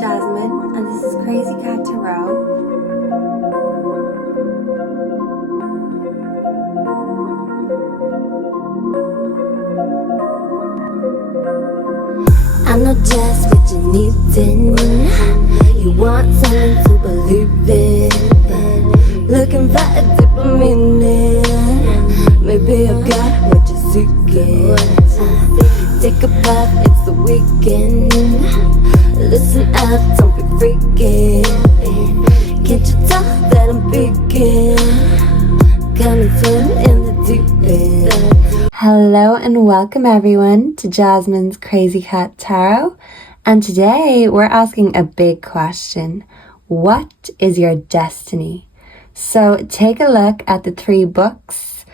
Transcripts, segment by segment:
Jasmine, and this is Crazy Cat Tarot. I know just what you need in. You want someone to believe in. Looking for a deeper meaning. Maybe I've got what you're seeking. Take a puff, it's the weekend. Listen up, don't be freaking. Can't you tell that I'm peeking? Coming swim in the deep end. Hello and welcome everyone to Jasmine's Crazy Cat Tarot. And today we're asking a big question. What is your destiny? So take a look at the 3 books,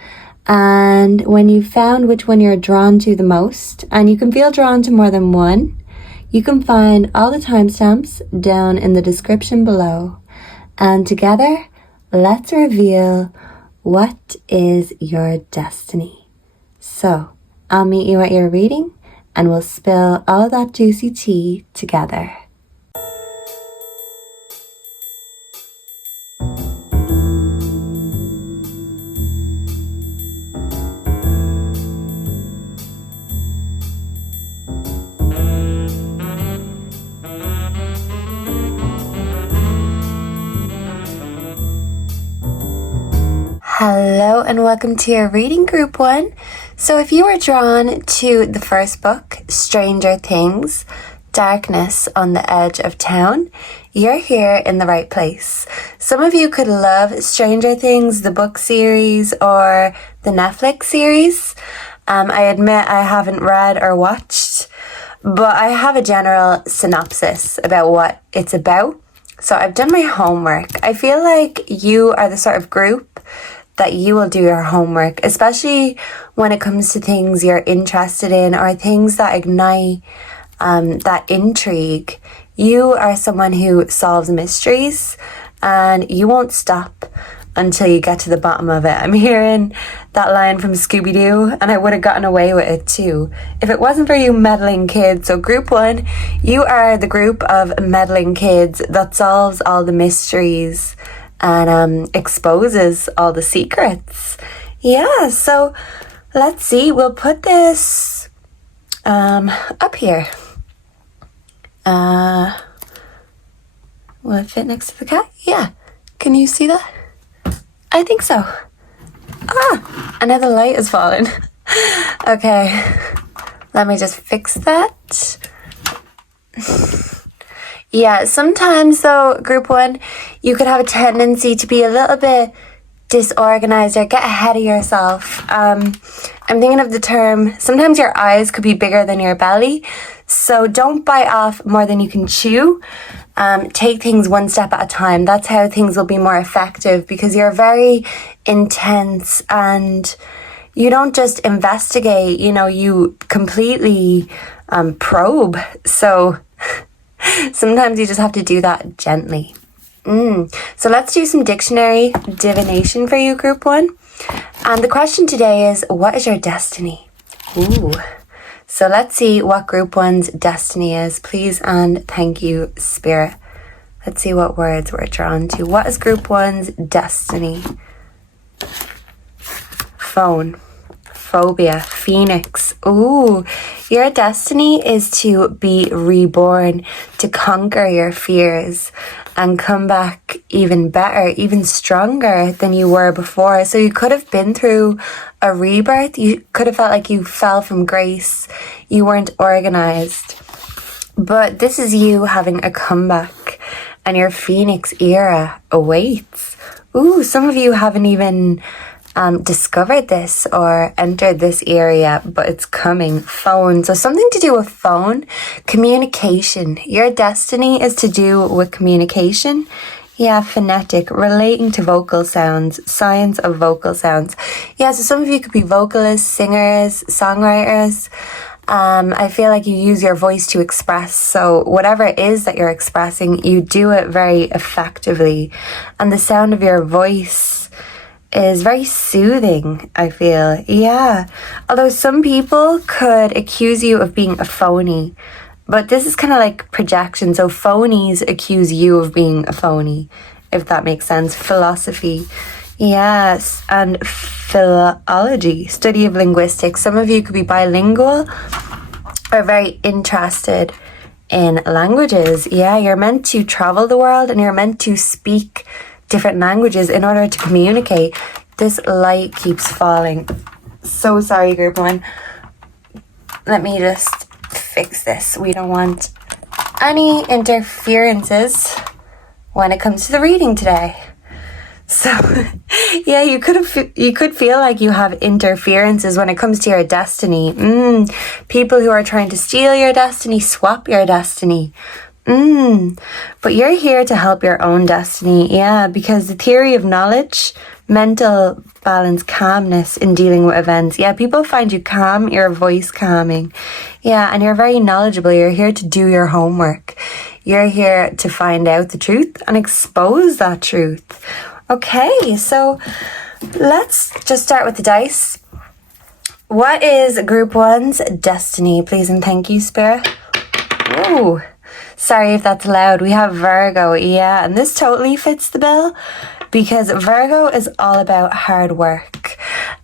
and when you've found which one you're drawn to the most, and you can feel drawn to more than one, you can find all the timestamps down in the description below. And together, let's reveal what is your destiny. So, I'll meet you at your reading and we'll spill all that juicy tea together. Hello and welcome to your reading, Group 1. So if you were drawn to the first book, Stranger Things, Darkness on the Edge of Town, you're here in the right place. Some of you could love Stranger Things, the book series, or the Netflix series. I admit I haven't read or watched, but I have a general synopsis about what it's about. So I've done my homework. I feel like you are the sort of group that you will do your homework, especially when it comes to things you're interested in or things that ignite that intrigue. You are someone who solves mysteries and you won't stop until you get to the bottom of it. I'm hearing that line from Scooby-Doo, and I would have gotten away with it too if it wasn't for you meddling kids. So Group 1, you are the group of meddling kids that solves all the mysteries and exposes all the secrets. Yeah, so let's see. We'll put this up here. Will it fit next to the cat? Yeah. Can you see that? I think so. Ah, another light is falling. Okay, let me just fix that. Yeah, sometimes though, Group 1, you could have a tendency to be a little bit disorganized or get ahead of yourself. I'm thinking of the term, sometimes your eyes could be bigger than your belly. So don't bite off more than you can chew. Take things one step at a time. That's how things will be more effective, because you're very intense and you don't just investigate, you completely probe. So sometimes you just have to do that gently. So let's do some dictionary divination for you, Group 1. And the question today is, what is your destiny? Ooh. So let's see what Group 1's destiny is. Please and thank you, Spirit. Let's see what words we're drawn to. What is Group 1's destiny? Phone. Phobia. Phoenix. Ooh, your destiny is to be reborn, to conquer your fears and come back even better, even stronger than you were before. So you could have been through a rebirth. You could have felt like you fell from grace. You weren't organized. But this is you having a comeback, and your Phoenix era awaits. Ooh, some of you haven't even discovered this or entered this area, but it's coming. Phone. So something to do with phone, communication. Your destiny is to do with communication. Yeah, phonetic, relating to vocal sounds, science of vocal sounds. Yeah, so some of you could be vocalists, singers, songwriters. I feel like you use your voice to express. So whatever it is that you're expressing, you do it very effectively. And the sound of your voice is very soothing, I feel. Yeah. Although some people could accuse you of being a phony. But this is kind of like projection. So phonies accuse you of being a phony, if that makes sense. Philosophy. Yes. And philology, study of linguistics. Some of you could be bilingual or very interested in languages. Yeah, you're meant to travel the world and you're meant to speak different languages in order to communicate. This light keeps falling. So sorry, group one. Let me just fix this. We don't want any interferences when it comes to the reading today. So yeah, you could feel like you have interferences when it comes to your destiny. People who are trying to steal your destiny, swap your destiny. But you're here to help your own destiny. Yeah, because the theory of knowledge, mental balance, calmness in dealing with events. Yeah, people find you calm, your voice calming. Yeah, and you're very knowledgeable. You're here to do your homework. You're here to find out the truth and expose that truth. Okay, so let's just start with the dice. What is group one's destiny, please and thank you, Spirit? Ooh, sorry if that's loud. We have Virgo, yeah, and this totally fits the bill because Virgo is all about hard work.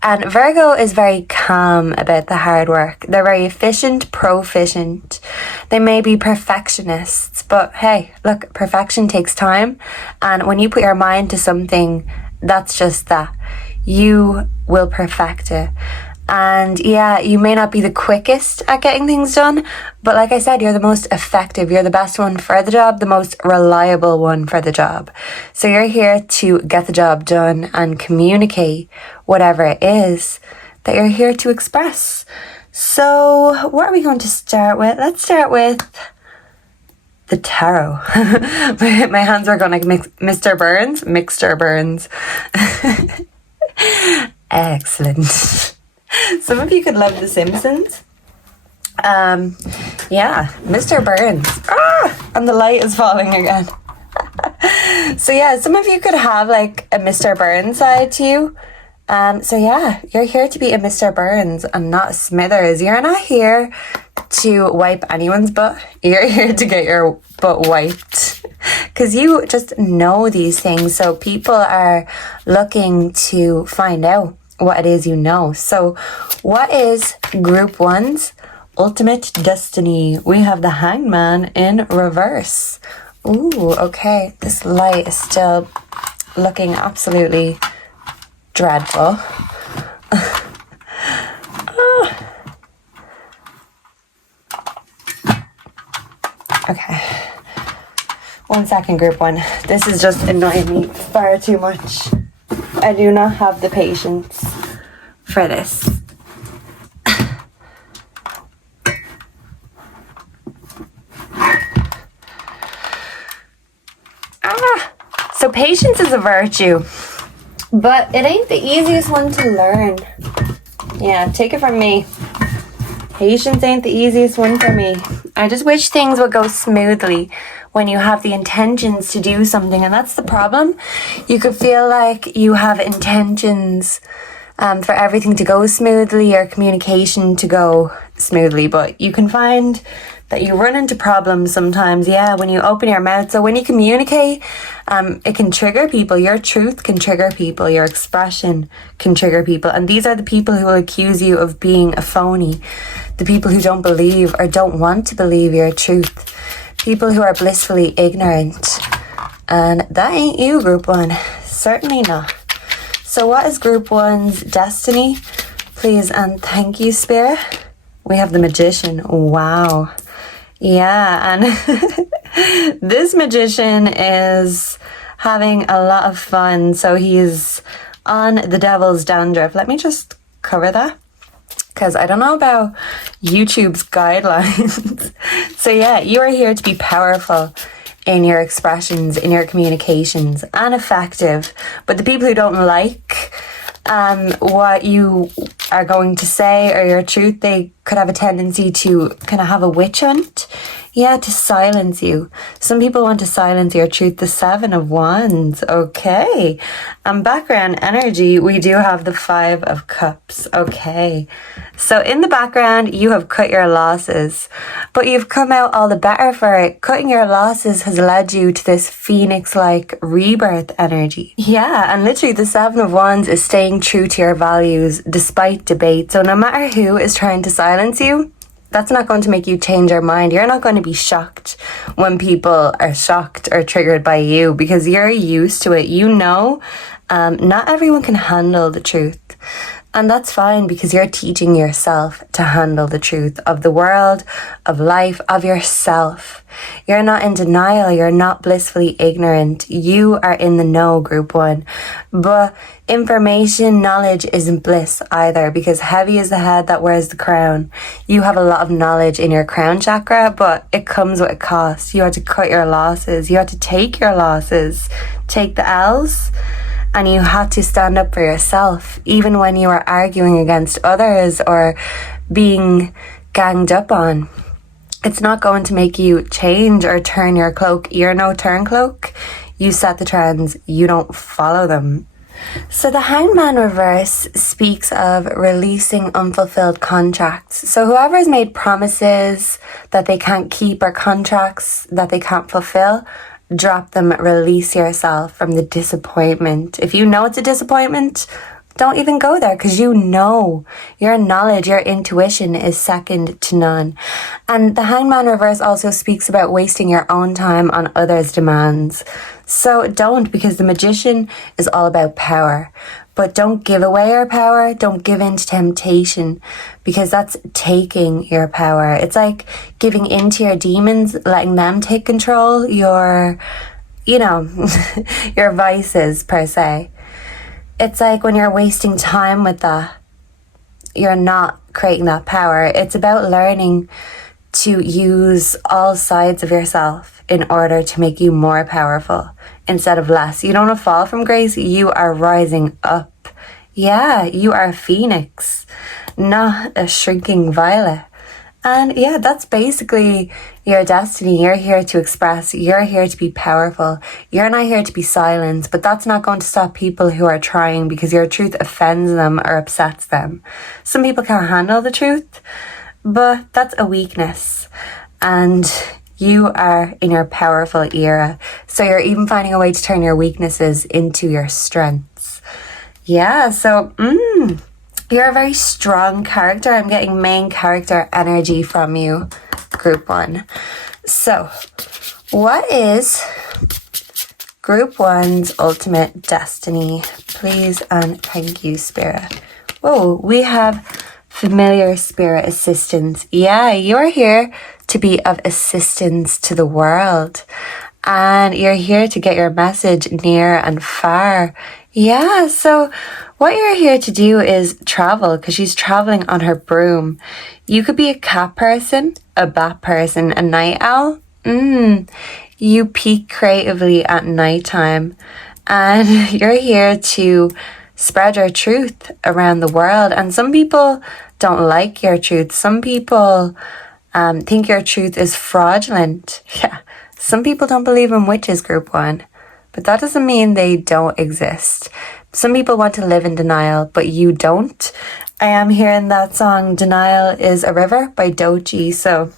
And Virgo is very calm about the hard work. They're very efficient, proficient. They may be perfectionists, but hey, look, perfection takes time. And when you put your mind to something, that's just that. You will perfect it. And yeah, you may not be the quickest at getting things done, but like I said, you're the most effective. You're the best one for the job, the most reliable one for the job. So you're here to get the job done and communicate whatever it is that you're here to express. So what are we going to start with? Let's start with the tarot. My hands are going like Mr. Burns. Excellent. Some of you could love The Simpsons. Yeah, Mr. Burns. And the light is falling again. So yeah, some of you could have like a Mr. Burns side to you. So yeah, you're here to be a Mr. Burns and not a Smithers. You're not here to wipe anyone's butt. You're here to get your butt wiped. Because you just know these things. So people are looking to find out what it is you know. So what is group one's ultimate destiny? We have the Hangman in reverse. Ooh, okay. This light is still looking absolutely dreadful. Okay. 1 second, group one. This is just annoying me far too much. I do not have the patience for this. So patience is a virtue, but it ain't the easiest one to learn. Yeah, take it from me. Patience ain't the easiest one for me. I just wish things would go smoothly when you have the intentions to do something, and that's the problem. You could feel like you have intentions for everything to go smoothly or communication to go smoothly, but you can find that you run into problems sometimes, yeah, when you open your mouth. So when you communicate, it can trigger people. Your truth can trigger people. Your expression can trigger people. And these are the people who will accuse you of being a phony. The people who don't believe or don't want to believe your truth. People who are blissfully ignorant. And that ain't you, group one. Certainly not. So what is group one's destiny? Please and thank you, Spirit. We have the Magician. Wow. Yeah, and this Magician is having a lot of fun. So he's on the devil's dandruff. Let me just cover that, because I don't know about YouTube's guidelines. So yeah, you are here to be powerful in your expressions, in your communications, and effective. But the people who don't like what you are going to say or your truth, they could have a tendency to kind of have a witch hunt. Yeah, to silence you. Some people want to silence your truth. The Seven of Wands. Okay. Background energy, we do have the Five of Cups. Okay. So in the background, you have cut your losses, but you've come out all the better for it. Cutting your losses has led you to this phoenix-like rebirth energy. Yeah, and literally the Seven of Wands is staying true to your values despite debate. So no matter who is trying to silence you, that's not going to make you change your mind. You're not going to be shocked when people are shocked or triggered by you because you're used to it. You know, not everyone can handle the truth. And that's fine because you're teaching yourself to handle the truth of the world, of life, of yourself. You're not in denial. You're not blissfully ignorant. You are in the know, group one. But information, knowledge isn't bliss either because heavy is the head that wears the crown. You have a lot of knowledge in your crown chakra, but it comes with a cost. You have to cut your losses. You have to take your losses, take the L's. And you had to stand up for yourself, even when you were arguing against others or being ganged up on. It's not going to make you change or turn your cloak. You're no turn cloak. You set the trends. You don't follow them. So the Hangman reverse speaks of releasing unfulfilled contracts. So whoever has made promises that they can't keep or contracts that they can't fulfill, drop them, release yourself from the disappointment. If you know it's a disappointment, don't even go there because you know your knowledge, your intuition is second to none. And the Hangman reverse also speaks about wasting your own time on others' demands. So don't, because the Magician is all about power. But don't give away your power. Don't give in to temptation because that's taking your power. It's like giving in to your demons, letting them take control, your vices per se. It's like when you're wasting time with that, you're not creating that power. It's about learning to use all sides of yourself in order to make you more powerful instead of less. You don't fall from grace, you are rising up. Yeah, you are a phoenix, not a shrinking violet. And yeah, that's basically your destiny. You're here to express. You're here to be powerful. You're not here to be silenced, but that's not going to stop people who are trying because your truth offends them or upsets them. Some people can't handle the truth, but that's a weakness. And you are in your powerful era. So you're even finding a way to turn your weaknesses into your strengths. Yeah, so you're a very strong character. I'm getting main character energy from you, group one. So what is group one's ultimate destiny? Please and thank you, Spirit. Whoa, we have familiar spirit assistance. Yeah, you're here to be of assistance to the world. And you're here to get your message near and far. Yeah, so what you're here to do is travel because she's traveling on her broom. You could be a cat person, a bat person, a night owl. You peak creatively at nighttime. And you're here to spread your truth around the world. And some people don't like your truth. Some people think your truth is fraudulent. Yeah. Some people don't believe in witches, group one, but that doesn't mean they don't exist. Some people want to live in denial, but you don't. I am hearing that song, Denial is a River by Doechii. So,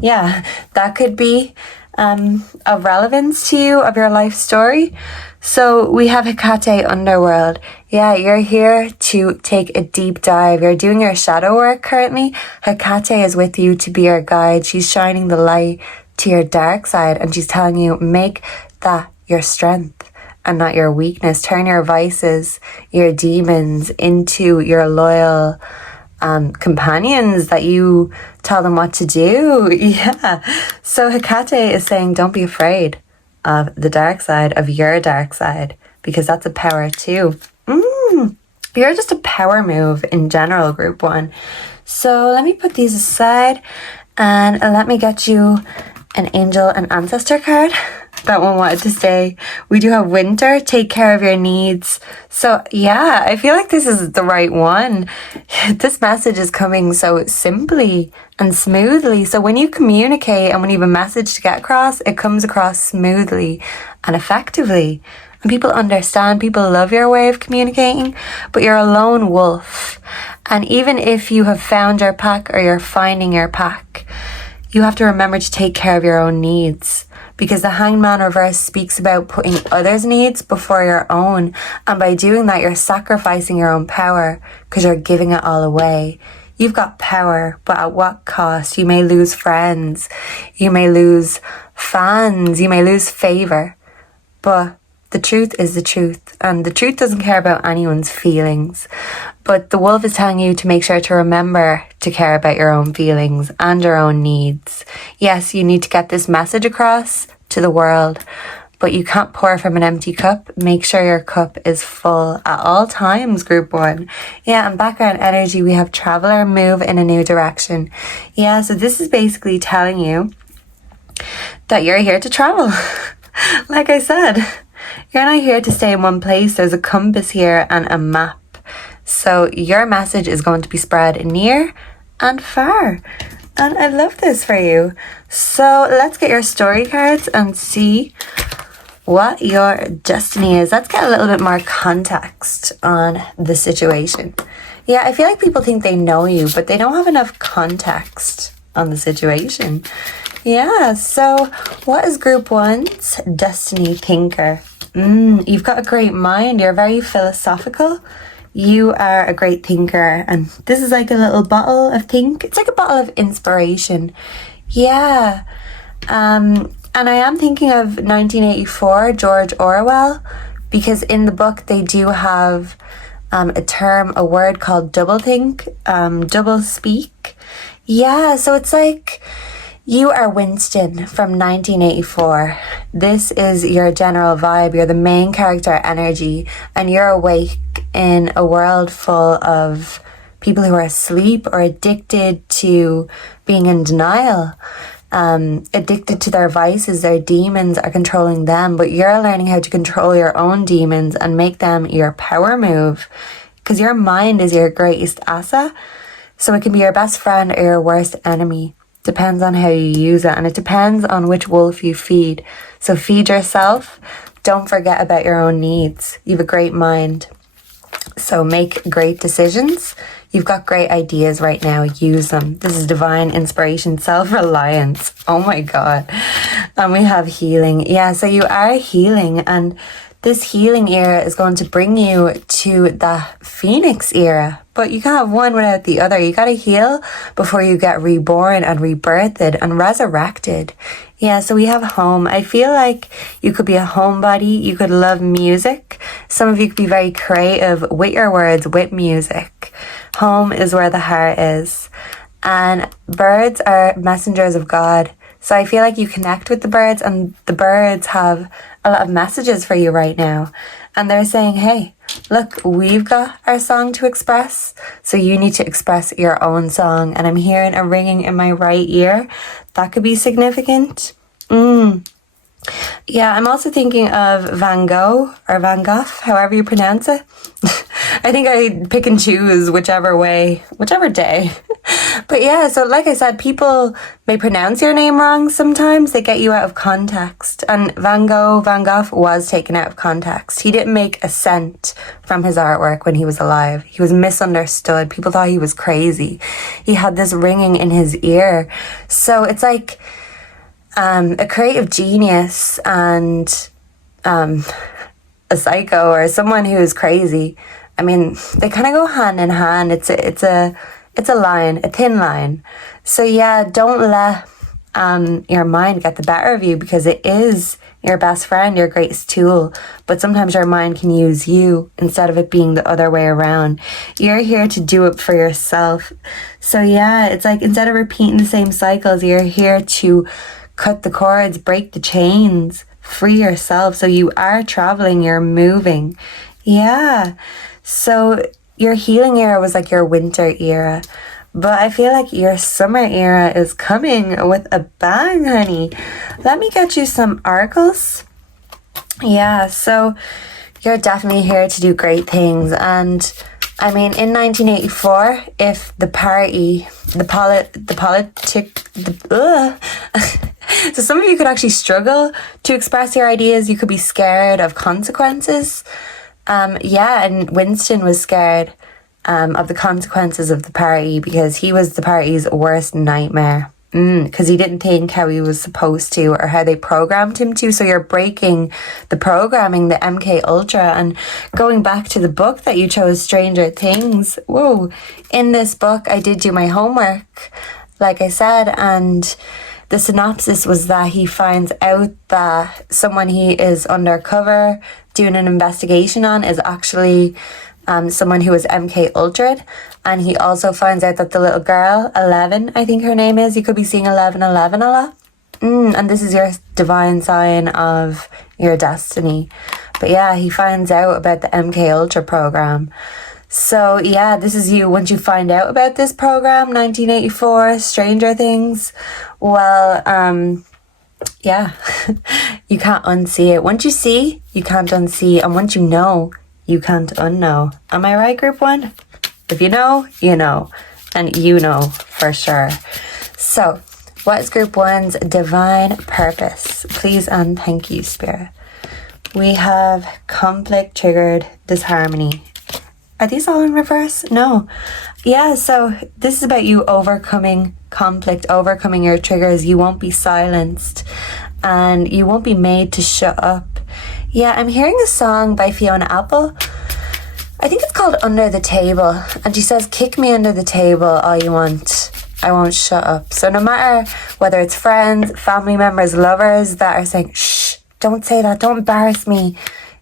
yeah, that could be of relevance to you, of your life story. So we have Hecate Underworld. Yeah, you're here to take a deep dive. You're doing your shadow work currently. Hecate is with you to be your guide. She's shining the light to your dark side and she's telling you, make that your strength and not your weakness. Turn your vices, your demons into your loyal companions that you tell them what to do. Yeah. So Hecate is saying, don't be afraid of the dark side, of your dark side, because that's a power too. You're just a power move in general, group one. So let me put these aside and let me get you an angel and ancestor card. that one wanted to stay. We do have winter, take care of your needs. So yeah, I feel like this is the right one. This message is coming so simply and smoothly. So when you communicate and when you have a message to get across, it comes across smoothly and effectively. And people understand, people love your way of communicating, but you're a lone wolf. And even if you have found your pack or you're finding your pack, you have to remember to take care of your own needs, because the Hanged Man reverse speaks about putting others' needs before your own. And by doing that, you're sacrificing your own power because you're giving it all away. You've got power, but at what cost? You may lose friends, you may lose fans, you may lose favor, but the truth is the truth, and the truth doesn't care about anyone's feelings. But the wolf is telling you to make sure to remember to care about your own feelings and your own needs. Yes, you need to get this message across to the world, but you can't pour from an empty cup. Make sure your cup is full at all times, group one. Yeah, and background energy, we have traveler, move in a new direction. Yeah, so this is basically telling you that you're here to travel. Like I said, you're not here to stay in one place. There's a compass here and a map. So your message is going to be spread near and far. And I love this for you. So let's get your story cards and see what your destiny is. Let's get a little bit more context on the situation. Yeah, I feel like people think they know you, but they don't have enough context on the situation. Yeah, so what is group one's destiny thinker? You've got a great mind. You're very philosophical. You are a great thinker. And this is like a little bottle of think. It's like a bottle of inspiration. Yeah. And I am thinking of 1984, George Orwell, because in the book they do have a word called doublethink, double speak. Yeah, so it's like you are Winston from 1984. This is your general vibe. You're the main character energy, and you're awake in a world full of people who are asleep or addicted to being in denial, addicted to their vices. Their demons are controlling them, but you're learning how to control your own demons and make them your power move, because your mind is your greatest asset. So it can be your best friend or your worst enemy. Depends on how you use it, and it depends on which wolf you feed. So feed yourself. Don't forget about your own needs. You have a great mind. So make great decisions. You've got great ideas right now. Use them. This is divine inspiration, self-reliance. Oh my God. And we have healing. Yeah, so you are healing, and this healing era is going to bring you to the Phoenix era. But you can't have one without the other. You got to heal before you get reborn and rebirthed and resurrected. Yeah, so we have home. I feel like you could be a homebody. You could love music. Some of you could be very creative with your words, with music. Home is where the heart is. And birds are messengers of God. So I feel like you connect with the birds, and the birds have a lot of messages for you right now. And they're saying, hey, look, we've got our song to express, so you need to express your own song. And I'm hearing a ringing in my right ear. That could be significant. Yeah, I'm also thinking of Van Gogh or Van Gogh, however you pronounce it. I think I pick and choose whichever day. But yeah, so like I said, people may pronounce your name wrong sometimes. They get you out of context. And Van Gogh was taken out of context. He didn't make a cent from his artwork when he was alive. He was misunderstood. People thought he was crazy. He had this ringing in his ear. So it's like a creative genius and a psycho or someone who is crazy. I mean, they kind of go hand in hand. It's a line, a thin line. So yeah, don't let your mind get the better of you, because it is your best friend, your greatest tool. But sometimes your mind can use you instead of it being the other way around. You're here to do it for yourself. So yeah, it's like instead of repeating the same cycles, you're here to cut the cords, break the chains, free yourself. So you are traveling, you're moving. Yeah. So your healing era was like your winter era. But I feel like your summer era is coming with a bang, honey. Let me get you some oracles. Yeah, so you're definitely here to do great things. And I mean, in 1984, if the party, so some of you could actually struggle to express your ideas. You could be scared of consequences. And Winston was scared of the consequences of the party because he was the party's worst nightmare. Because he didn't think how he was supposed to or how they programmed him to. So you're breaking the programming, the MK Ultra. And going back to the book that you chose, Stranger Things. Whoa. In this book, I did do my homework, like I said. And the synopsis was that he finds out that someone he is undercover doing an investigation on is actually someone who was MK Ultra'd, and he also finds out that the little girl, 11, I think her name is, you could be seeing 1111 a lot, and this is your divine sign of your destiny. But yeah, he finds out about the MK Ultra program. So yeah, this is you. Once you find out about this program, 1984, Stranger Things, well, yeah, you can't unsee it. Once you see, you can't unsee, and once you know, you can't unknow. Am I right, group one? If you know, you know. And you know for sure. So, what is group one's divine purpose? Please and thank you, Spirit. We have conflict triggered disharmony. Are these all in reverse? No. Yeah, so this is about you overcoming conflict, overcoming your triggers. You won't be silenced and you won't be made to shut up. Yeah, I'm hearing a song by Fiona Apple. I think it's called Under the Table. And she says, kick me under the table all you want. I won't shut up. So no matter whether it's friends, family members, lovers that are saying, shh, don't say that, don't embarrass me.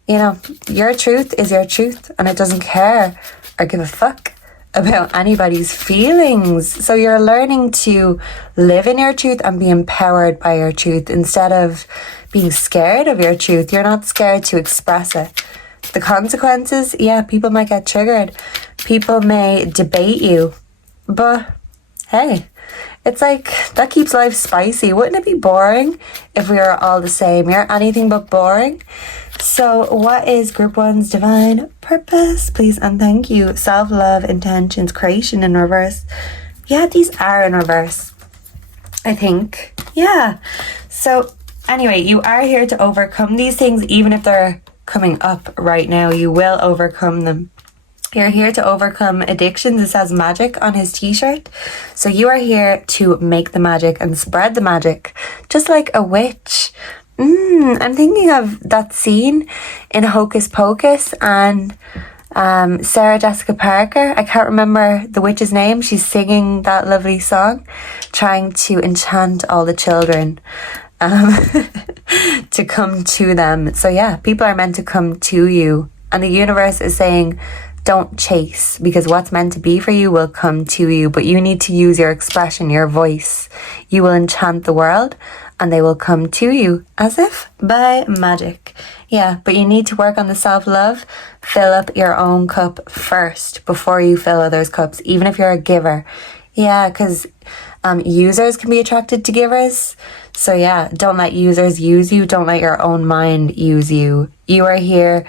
You know, your truth is your truth and it doesn't care or give a fuck about anybody's feelings. So you're learning to live in your truth and be empowered by your truth instead of being scared of your truth. You're not scared to express it. The consequences, yeah, people might get triggered. People may debate you. But hey, it's like, that keeps life spicy. Wouldn't it be boring if we were all the same? You're anything but boring. So what is group one's divine purpose? Please and thank you. Self-love, intentions, creation in reverse. Yeah, these are in reverse, I think. Yeah. So anyway, you are here to overcome these things, even if they're coming up right now. You will overcome them. You're here to overcome addictions. It says magic on his t-shirt. So you are here to make the magic and spread the magic, just like a witch. I'm thinking of that scene in Hocus Pocus and Sarah Jessica Parker. I can't remember the witch's name. She's singing that lovely song, trying to enchant all the children to come to them. So yeah, people are meant to come to you. And the universe is saying, don't chase, because what's meant to be for you will come to you. But you need to use your expression, your voice. You will enchant the world and they will come to you as if by magic. Yeah, but you need to work on the self-love. Fill up your own cup first before you fill others' cups, even if you're a giver. Yeah, because users can be attracted to givers. So yeah, don't let users use you. Don't let your own mind use you. You are here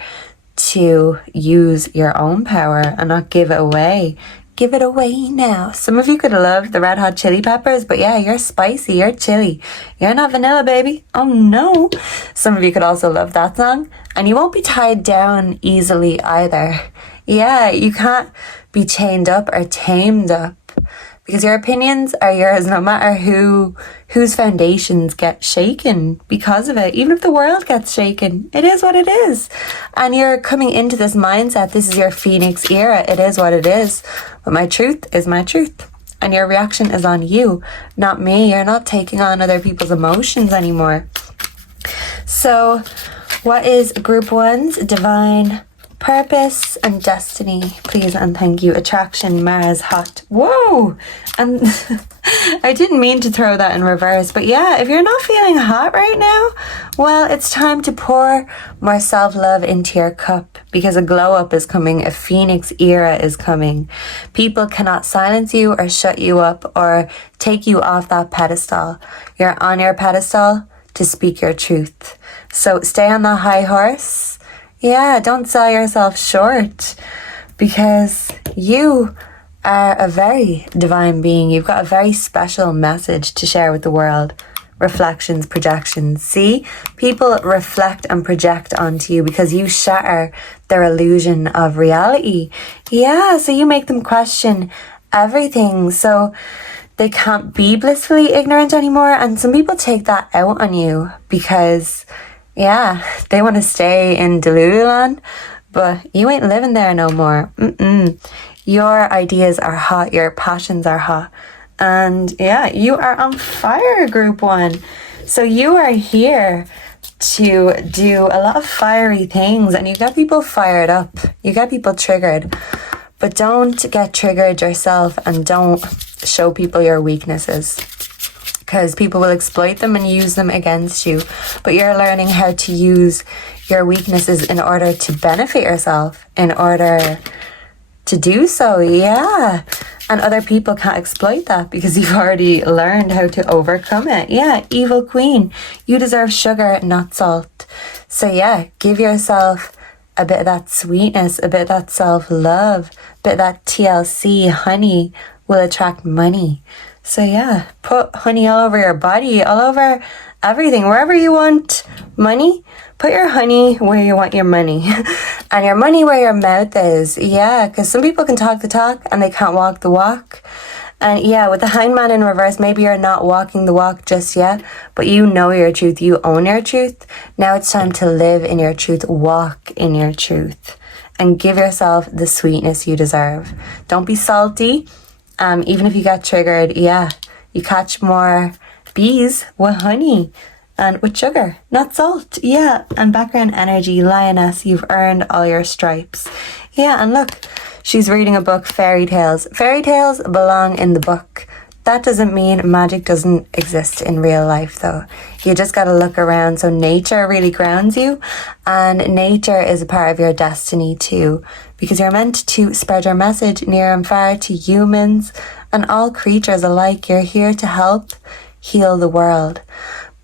to use your own power and not give it away. Give it away now. Some of you could love the Red Hot Chili Peppers, but yeah, you're spicy, you're chili. You're not vanilla, baby. Oh no. Some of you could also love that song. And you won't be tied down easily either. Yeah, you can't be chained up or tamed up, because your opinions are yours no matter whose foundations get shaken because of it. Even if the world gets shaken, it is what it is. And you're coming into this mindset, this is your Phoenix era, it is what it is. But my truth is my truth. And your reaction is on you, not me. You're not taking on other people's emotions anymore. So what is group one's divine Purpose and destiny, please and thank you. Attraction, Mars, hot. Whoa! And I didn't mean to throw that in reverse, but yeah, if you're not feeling hot right now, well, it's time to pour more self-love into your cup, because a glow-up is coming, a phoenix era is coming. People cannot silence you or shut you up or take you off that pedestal. You're on your pedestal to speak your truth. So stay on that high horse. Yeah, don't sell yourself short, because you are a very divine being. You've got a very special message to share with the world. Reflections, projections. See, people reflect and project onto you because you shatter their illusion of reality. Yeah, so you make them question everything. So they can't be blissfully ignorant anymore. And some people take that out on you because, yeah, they want to stay in Delulu land, but you ain't living there no more. Your ideas are hot, your passions are hot, and yeah, you are on fire, group one. So you are here to do a lot of fiery things, and you get people fired up, you get people triggered, but don't get triggered yourself, and don't show people your weaknesses, because people will exploit them and use them against you. But you're learning how to use your weaknesses in order to benefit yourself, in order to do so, yeah. And other people can't exploit that because you've already learned how to overcome it. Yeah, evil queen, you deserve sugar, not salt. So yeah, give yourself a bit of that sweetness, a bit of that self-love, a bit of that TLC. Honey will attract money. So yeah, put honey all over your body, all over everything, wherever you want money. Put your honey where you want your money, and your money where your mouth is. Yeah, because some people can talk the talk and they can't walk the walk. And yeah, with the hangman in reverse, maybe you're not walking the walk just yet, but you know your truth, you own your truth. Now it's time to live in your truth, walk in your truth, and give yourself the sweetness you deserve. Don't be salty. Even if you get triggered, yeah, you catch more bees with honey and with sugar, not salt. Yeah, and background energy, lioness, you've earned all your stripes. Yeah, and look, she's reading a book, fairy tales. Fairy tales belong in the book. That doesn't mean magic doesn't exist in real life though. You just gotta look around. So nature really grounds you, and nature is a part of your destiny too, because you're meant to spread your message near and far to humans and all creatures alike. You're here to help heal the world,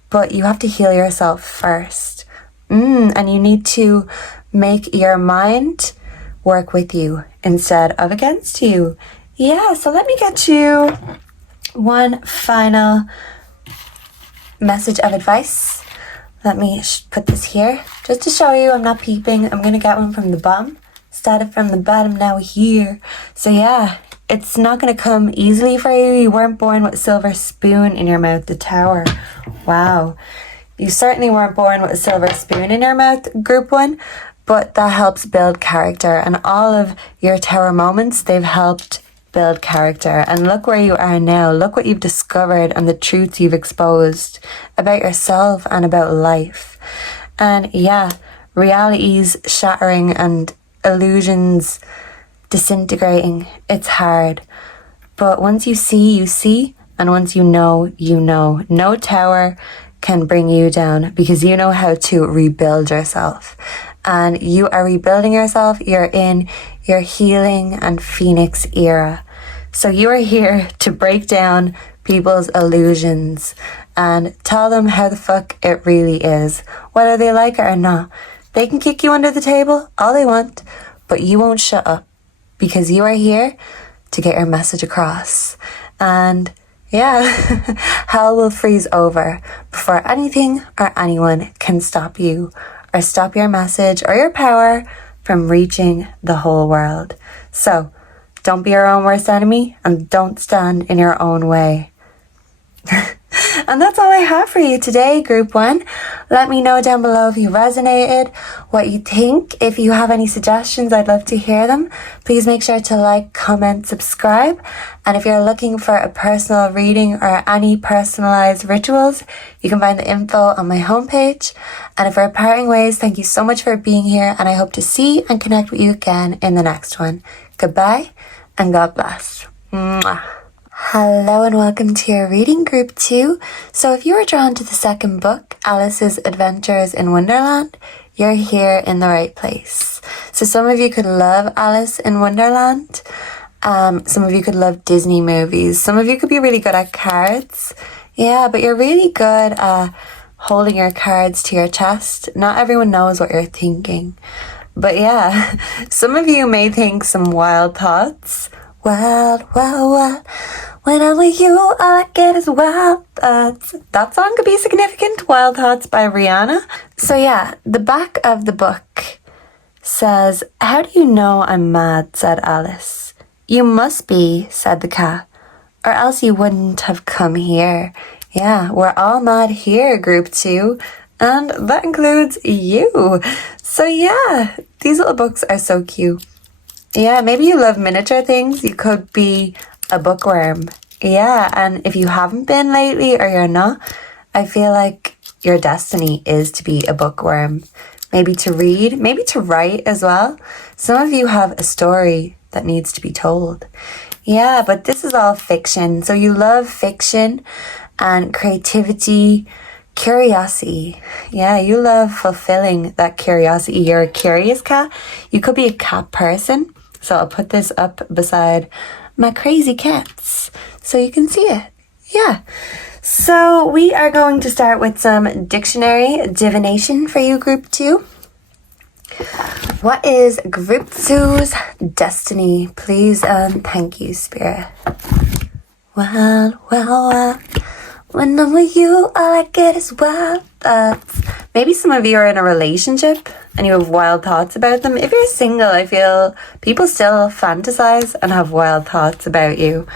but you have to heal yourself first. And you need to make your mind work with you instead of against you. Yeah, so let me get you one final message of advice. Let me put this here just to show you I'm not peeping. I'm going to get one from the bottom. Started from the bottom, now here. So yeah, it's not going to come easily for you. You weren't born with a silver spoon in your mouth, the tower. Wow. You certainly weren't born with a silver spoon in your mouth, group one, but that helps build character. And all of your tower moments, they've helped build character. And look where you are now. Look what you've discovered and the truths you've exposed about yourself and about life. And yeah, reality's shattering and illusions disintegrating. It's hard, but once you see, you see, and once you know, you know. No tower can bring you down because you know how to rebuild yourself, and you are rebuilding yourself. You're in your healing and phoenix era, so you are here to break down people's illusions and tell them how the fuck it really is, whether they like it or not. They can kick you under the table all they want, but you won't shut up, because you are here to get your message across. And yeah, hell will freeze over before anything or anyone can stop you or stop your message or your power from reaching the whole world. So don't be your own worst enemy and don't stand in your own way. And that's all I have for you today, Group 1. Let me know down below if you resonated, what you think. If you have any suggestions, I'd love to hear them. Please make sure to like, comment, subscribe. And if you're looking for a personal reading or any personalized rituals, you can find the info on my homepage. And if we're parting ways, thank you so much for being here, and I hope to see and connect with you again in the next one. Goodbye and God bless. Mwah. Hello and welcome to your reading group 2. So if you were drawn to the second book, Alice's Adventures in Wonderland, you're here in the right place. So some of you could love Alice in Wonderland. Some of you could love Disney movies. Some of you could be really good at cards. Yeah, but you're really good at holding your cards to your chest. Not everyone knows what you're thinking. But yeah, some of you may think some wild thoughts. Wild, wild, wild. When I'm with you, all I get is wild thoughts. That song could be significant. Wild Thoughts by Rihanna. So yeah, the back of the book says, "How do you know I'm mad?" said Alice. "You must be," said the cat, "or else you wouldn't have come here." Yeah, we're all mad here, Group 2. And that includes you. So yeah, these little books are so cute. Yeah, maybe you love miniature things. You could be a bookworm. Yeah, and if you haven't been lately or you're not, I feel like your destiny is to be a bookworm. Maybe to read, maybe to write as well. Some of you have a story that needs to be told. Yeah, but this is all fiction. So you love fiction and creativity, curiosity. Yeah, you love fulfilling that curiosity. You're a curious cat. You could be a cat person. So I'll put this up beside my crazy cats so you can see it. Yeah. So we are going to start with some dictionary divination for you, Group 2. What is Group 2's destiny? Please and thank you, Spirit. Well, well, well. When I'm with you, all I get is wild thoughts. Maybe some of you are in a relationship and you have wild thoughts about them. If you're single, I feel people still fantasize and have wild thoughts about you.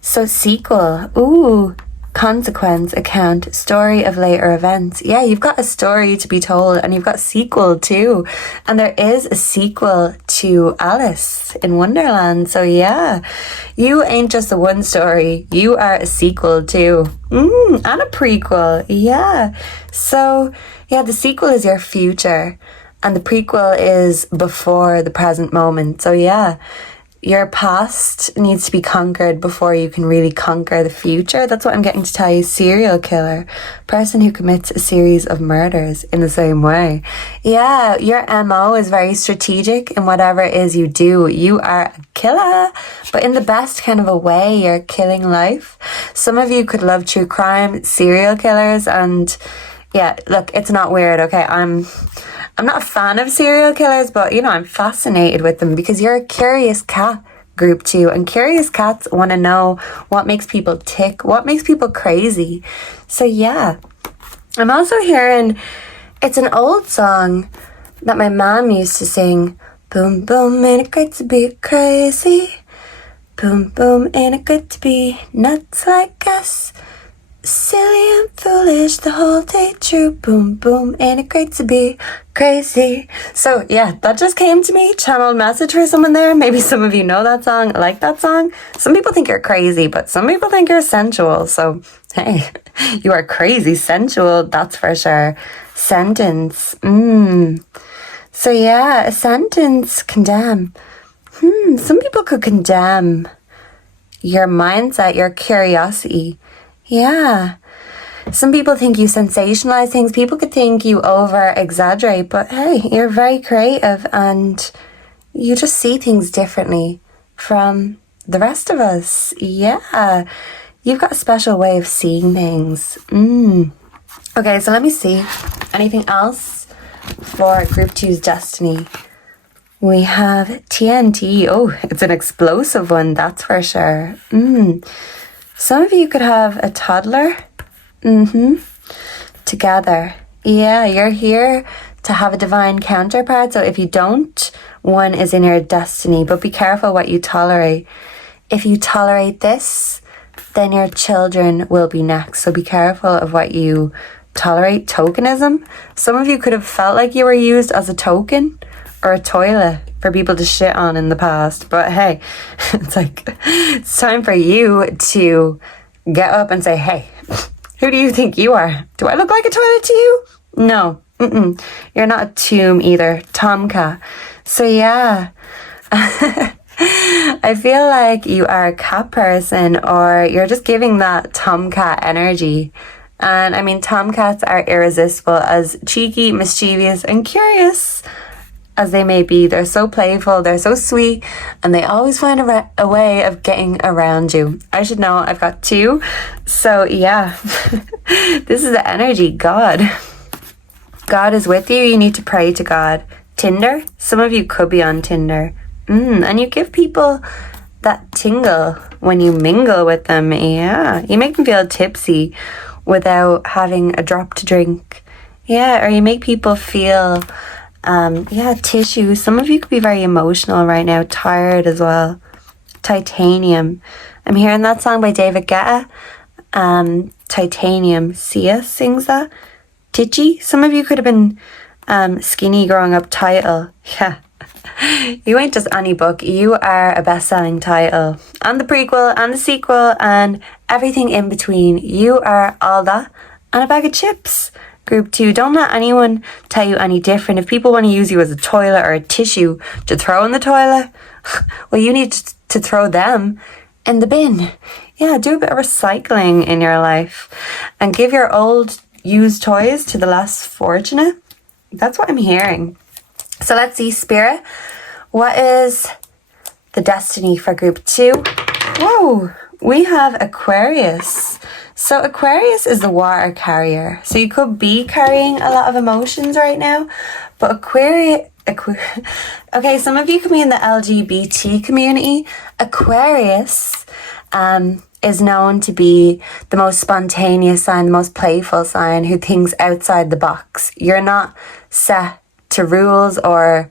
So sequel. Ooh. Consequence, account, story of later events. Yeah, you've got a story to be told and you've got sequel too. And there is a sequel to Alice in Wonderland. So yeah, you ain't just a one story. You are a sequel too. And a prequel. Yeah. So yeah, the sequel is your future and the prequel is before the present moment. So yeah, your past needs to be conquered before you can really conquer the future. That's what I'm getting to tell you. Serial killer. Person who commits a series of murders in the same way. Yeah, your MO is very strategic in whatever it is you do. You are a killer, but in the best kind of a way. You're killing life. Some of you could love true crime, serial killers, and yeah, look, it's not weird, okay? I'm not a fan of serial killers, but, you know, I'm fascinated with them because you're a curious cat, Group 2. And curious cats want to know what makes people tick, what makes people crazy. So, yeah. I'm also hearing, it's an old song that my mom used to sing. Boom, boom, ain't it great to be crazy? Boom, boom, ain't it good to be nuts like us? Silly and foolish the whole day true. Boom, boom, ain't it great to be crazy? So yeah, that just came to me. Channeled message for someone there. Maybe some of you know that song, like that song. Some people think you're crazy, but some people think you're sensual. So hey, you are crazy sensual, that's for sure. Sentence. So yeah, a sentence, condemn. Some people could condemn your mindset, your curiosity. Yeah. Some people think you sensationalize things. People could think you over-exaggerate, but hey, you're very creative and you just see things differently from the rest of us. Yeah. You've got a special way of seeing things. Okay, so let me see. Anything else for Group 2's destiny? We have TNT. Oh, it's an explosive one, that's for sure. Some of you could have a toddler. Together. Yeah, you're here to have a divine counterpart. So if you don't, one is in your destiny. But be careful what you tolerate. If you tolerate this, then your children will be next. So be careful of what you tolerate. Tokenism. Some of you could have felt like you were used as a token or a toilet for people to shit on in the past. But hey, it's time for you to get up and say, hey, who do you think you are? Do I look like a toilet to you? No. You're not a tomb either. Tomcat. So yeah. I feel like you are a cat person, or you're just giving that tomcat energy. And I mean, tomcats are irresistible, as cheeky, mischievous, and curious as they may be. They're so playful, they're so sweet, and they always find a way of getting around you. I should know, I've got 2. So yeah, this is the energy. God is with you. You need to pray to God. Tinder. Some of you could be on Tinder. And you give people that tingle when you mingle with them. Yeah, you make them feel tipsy without having a drop to drink. Yeah, or you make people feel tissue. Some of you could be very emotional right now, tired as well. Titanium. I'm hearing that song by David Guetta. Titanium. Sia sings that. Titchy. Some of you could have been skinny growing up. Title. Yeah. You ain't just any book. You are a best-selling title. And the prequel and the sequel and everything in between. You are all that and a bag of chips. Group 2, don't let anyone tell you any different. If people want to use you as a toilet or a tissue to throw in the toilet, well, you need to throw them in the bin. Yeah, do a bit of recycling in your life and give your old used toys to the less fortunate. That's what I'm hearing. So let's see, Spirit. What is the destiny for group 2? Whoa, we have Aquarius. So Aquarius is the water carrier. So you could be carrying a lot of emotions right now. But Aquarius, okay, some of you could be in the LGBT community. Aquarius is known to be the most spontaneous sign, the most playful sign, who thinks outside the box. You're not set to rules or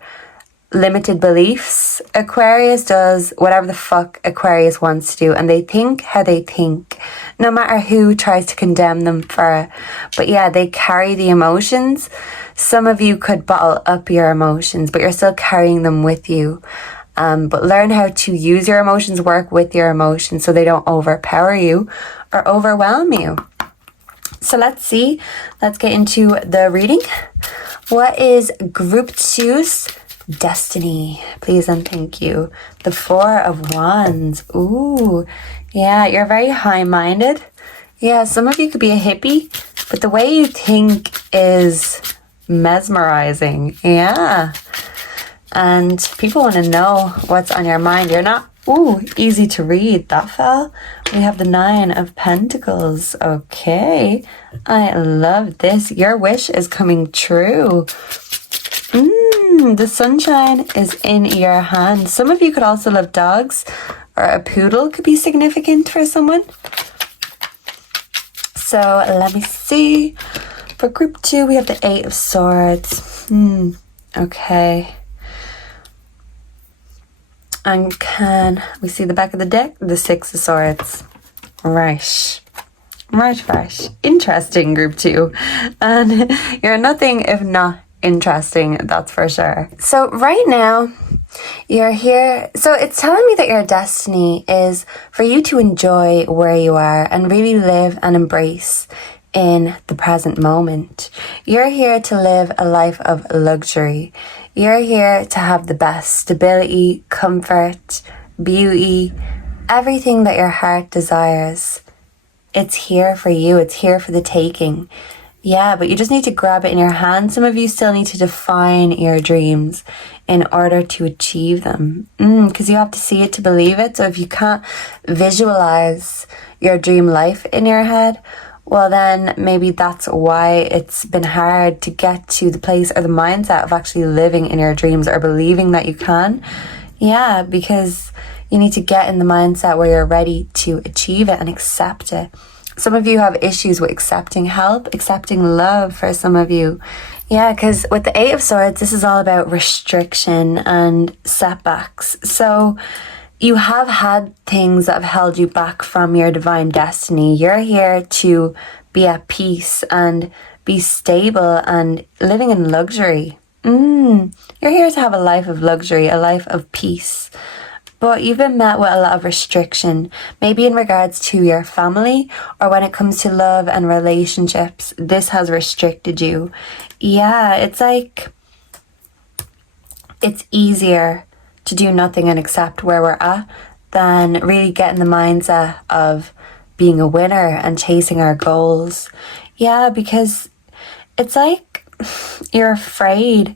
limited beliefs. Aquarius does whatever the fuck Aquarius wants to do, and they think how they think, no matter who tries to condemn them for it. But yeah, they carry the emotions. Some of you could bottle up your emotions, but you're still carrying them with you. But learn how to use your emotions, work with your emotions so they don't overpower you or overwhelm you. So let's see. Let's get into the reading. What is group 2's destiny? Please and thank you. The 4 of Wands. Ooh, yeah, you're very high-minded. Yeah, some of you could be a hippie, but the way you think is mesmerizing. Yeah. And people want to know what's on your mind. You're not, easy to read. That fell. We have the 9 of Pentacles. Okay. I love this. Your wish is coming true. The sunshine is in your hand. Some of you could also love dogs, or a poodle could be significant for someone. So let me see. For group 2, we have the 8 of Swords. Okay. And can we see the back of the deck? The 6 of Swords. Right. Interesting, group 2. And you're nothing if not interesting, that's for sure. So right now, you're here. So it's telling me that your destiny is for you to enjoy where you are and really live and embrace in the present moment. You're here to live a life of luxury. You're here to have the best stability, comfort, beauty, everything that your heart desires. It's here for you. It's here for the taking. Yeah, but you just need to grab it in your hand. Some of you still need to define your dreams in order to achieve them. Because you have to see it to believe it. So if you can't visualize your dream life in your head, well then maybe that's why it's been hard to get to the place or the mindset of actually living in your dreams or believing that you can. Yeah, because you need to get in the mindset where you're ready to achieve it and accept it. Some of you have issues with accepting help, accepting love for some of you. Yeah, because with the 8 of Swords, this is all about restriction and setbacks. So you have had things that have held you back from your divine destiny. You're here to be at peace and be stable and living in luxury. You're here to have a life of luxury, a life of peace. But you've been met with a lot of restriction, maybe in regards to your family or when it comes to love and relationships. This has restricted you. Yeah, it's like it's easier to do nothing and accept where we're at than really get in the mindset of being a winner and chasing our goals. Yeah, because it's like you're afraid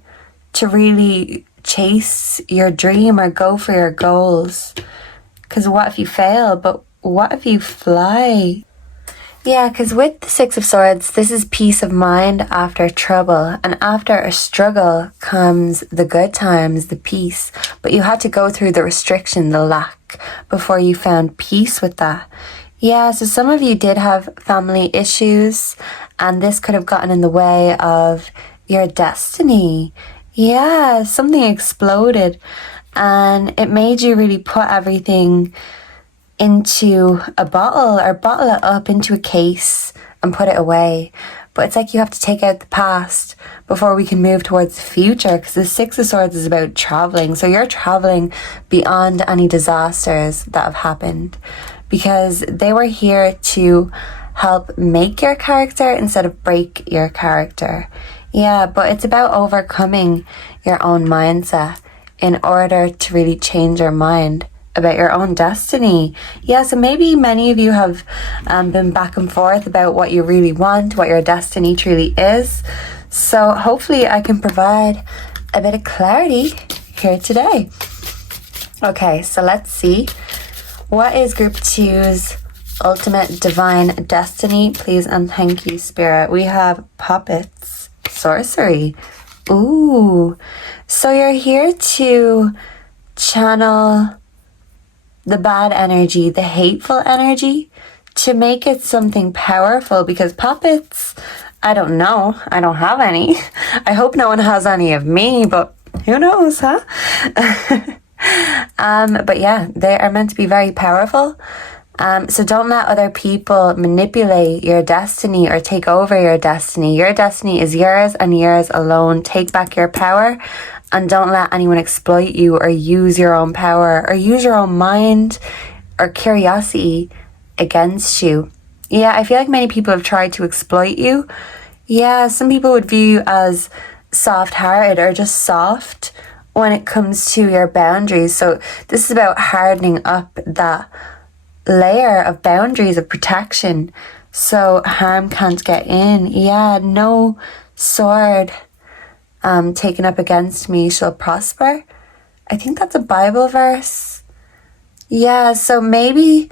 to really chase your dream or go for your goals. Because what if you fail? But what if you fly? Yeah, because with the Six of Swords, this is peace of mind after trouble. And after a struggle comes the good times, the peace. But you had to go through the restriction, the lack, before you found peace with that. Yeah, so some of you did have family issues, and this could have gotten in the way of your destiny. Yeah, something exploded, and it made you really put everything into a bottle or bottle it up into a case and put it away. But it's like you have to take out the past before we can move towards the future, because the Six of Swords is about traveling. So you're traveling beyond any disasters that have happened, because they were here to help make your character instead of break your character. Yeah, but it's about overcoming your own mindset in order to really change your mind about your own destiny. Yeah, so maybe many of you have been back and forth about what you really want, what your destiny truly is. So hopefully I can provide a bit of clarity here today. Okay, so let's see. What is Group 2's ultimate divine destiny? Please and thank you, Spirit. We have puppets, sorcery. Ooh, so you're here to channel the bad energy, the hateful energy, to make it something powerful, because puppets, I don't know, I don't have any. I hope no one has any of me, but who knows, huh? But yeah, they are meant to be very powerful. So don't let other people manipulate your destiny or take over your destiny. Your destiny is yours and yours alone. Take back your power, and don't let anyone exploit you or use your own power or use your own mind or curiosity against you. Yeah, I feel like many people have tried to exploit you. Yeah, some people would view you as soft-hearted or just soft when it comes to your boundaries. So this is about hardening up that layer of boundaries of protection so harm can't get in. Yeah, no sword taken up against me shall prosper. I think that's a Bible verse. Yeah, so maybe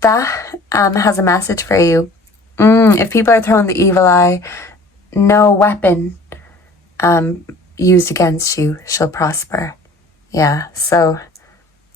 that has a message for you. If people are throwing the evil eye, no weapon used against you shall prosper. Yeah, so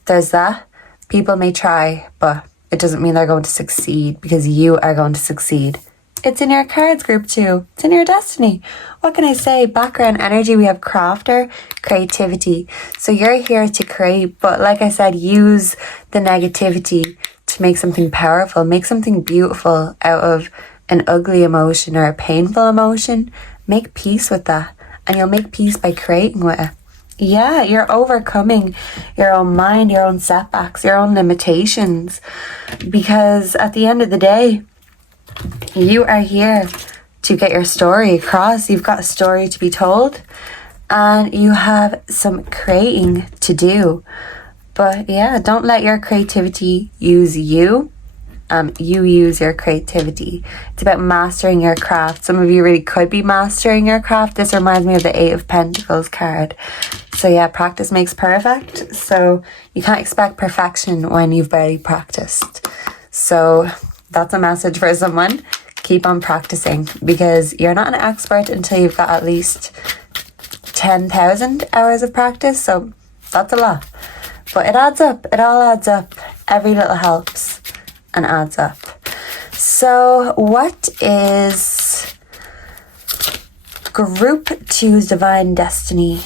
there's that. People may try, but it doesn't mean they're going to succeed, because you are going to succeed. It's in your cards, Group 2. It's in your destiny. What can I say? Background energy, we have crafter, creativity. So you're here to create, but like I said, use the negativity to make something powerful, make something beautiful out of an ugly emotion or a painful emotion. Make peace with that, and you'll make peace by creating with it. Yeah, you're overcoming your own mind, your own setbacks, your own limitations, because at the end of the day, you are here to get your story across. You've got a story to be told, and you have some creating to do. But yeah, don't let your creativity use you. You use your creativity. It's about mastering your craft. Some of you really could be mastering your craft. This reminds me of the Eight of Pentacles card. So yeah, practice makes perfect. So you can't expect perfection when you've barely practiced. So that's a message for someone. Keep on practicing, because you're not an expert until you've got at least 10,000 hours of practice. So that's a lot. But it adds up. It all adds up. Every little helps and adds up. So what is Group 2's divine destiny?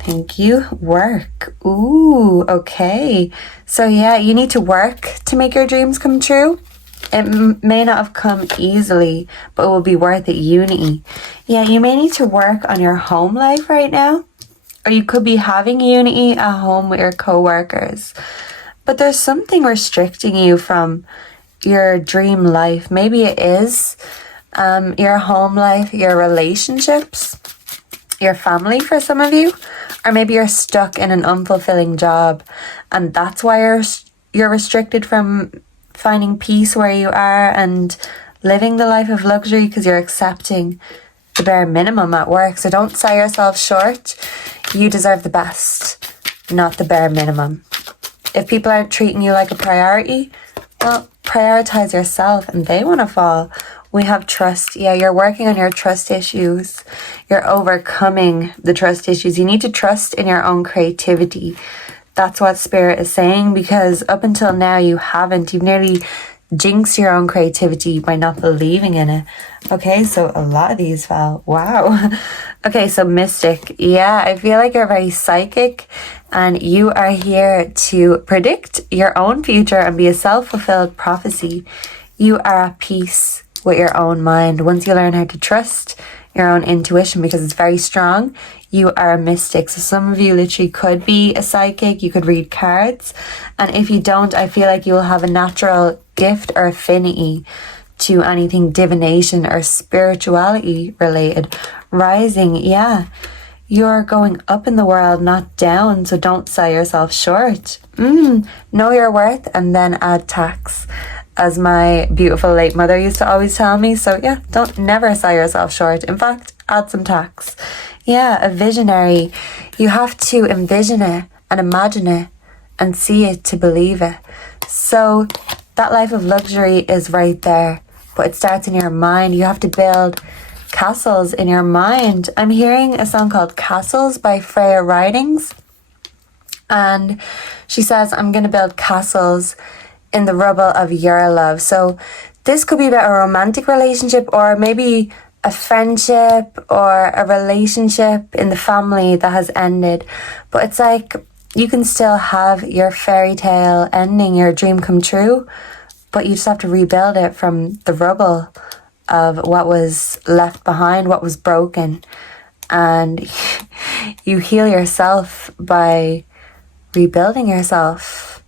Thank you. Work. Ooh, okay. So yeah, you need to work to make your dreams come true. It may not have come easily, but it will be worth it. Uni. Yeah, you may need to work on your home life right now. Or you could be having uni at home with your co-workers. But there's something restricting you from your dream life. Maybe it is your home life, your relationships, your family for some of you. Or maybe you're stuck in an unfulfilling job and that's why you're restricted from finding peace where you are and living the life of luxury because you're accepting the bare minimum at work. So don't sell yourself short. You deserve the best, not the bare minimum. If people aren't treating you like a priority, well, prioritize yourself and they want to fall. We have trust. Yeah, you're working on your trust issues. You're overcoming the trust issues. You need to trust in your own creativity. That's what Spirit is saying, because up until now you haven't. You've nearly jinxed your own creativity by not believing in it. Okay, so a lot of these fell. Wow. Okay, so Mystic. Yeah, I feel like you're very psychic and you are here to predict your own future and be a self-fulfilled prophecy. You are at peace with your own mind. Once you learn how to trust your own intuition, because it's very strong, you are a mystic. So some of you literally could be a psychic. You could read cards. And if you don't, I feel like you will have a natural gift or affinity to anything divination or spirituality related. Rising, yeah. You're going up in the world, not down. So don't sell yourself short. Know your worth and then add tax, as my beautiful late mother used to always tell me. So yeah, don't never sell yourself short. In fact, add some tax. Yeah, a visionary. You have to envision it and imagine it and see it to believe it. So that life of luxury is right there, but it starts in your mind. You have to build castles in your mind. I'm hearing a song called Castles by Freya Ridings. And she says, I'm going to build castles in the rubble of your love. So this could be about a romantic relationship or maybe a friendship or a relationship in the family that has ended. But it's like you can still have your fairy tale ending, your dream come true, but you just have to rebuild it from the rubble of what was left behind, what was broken. And you heal yourself by rebuilding yourself.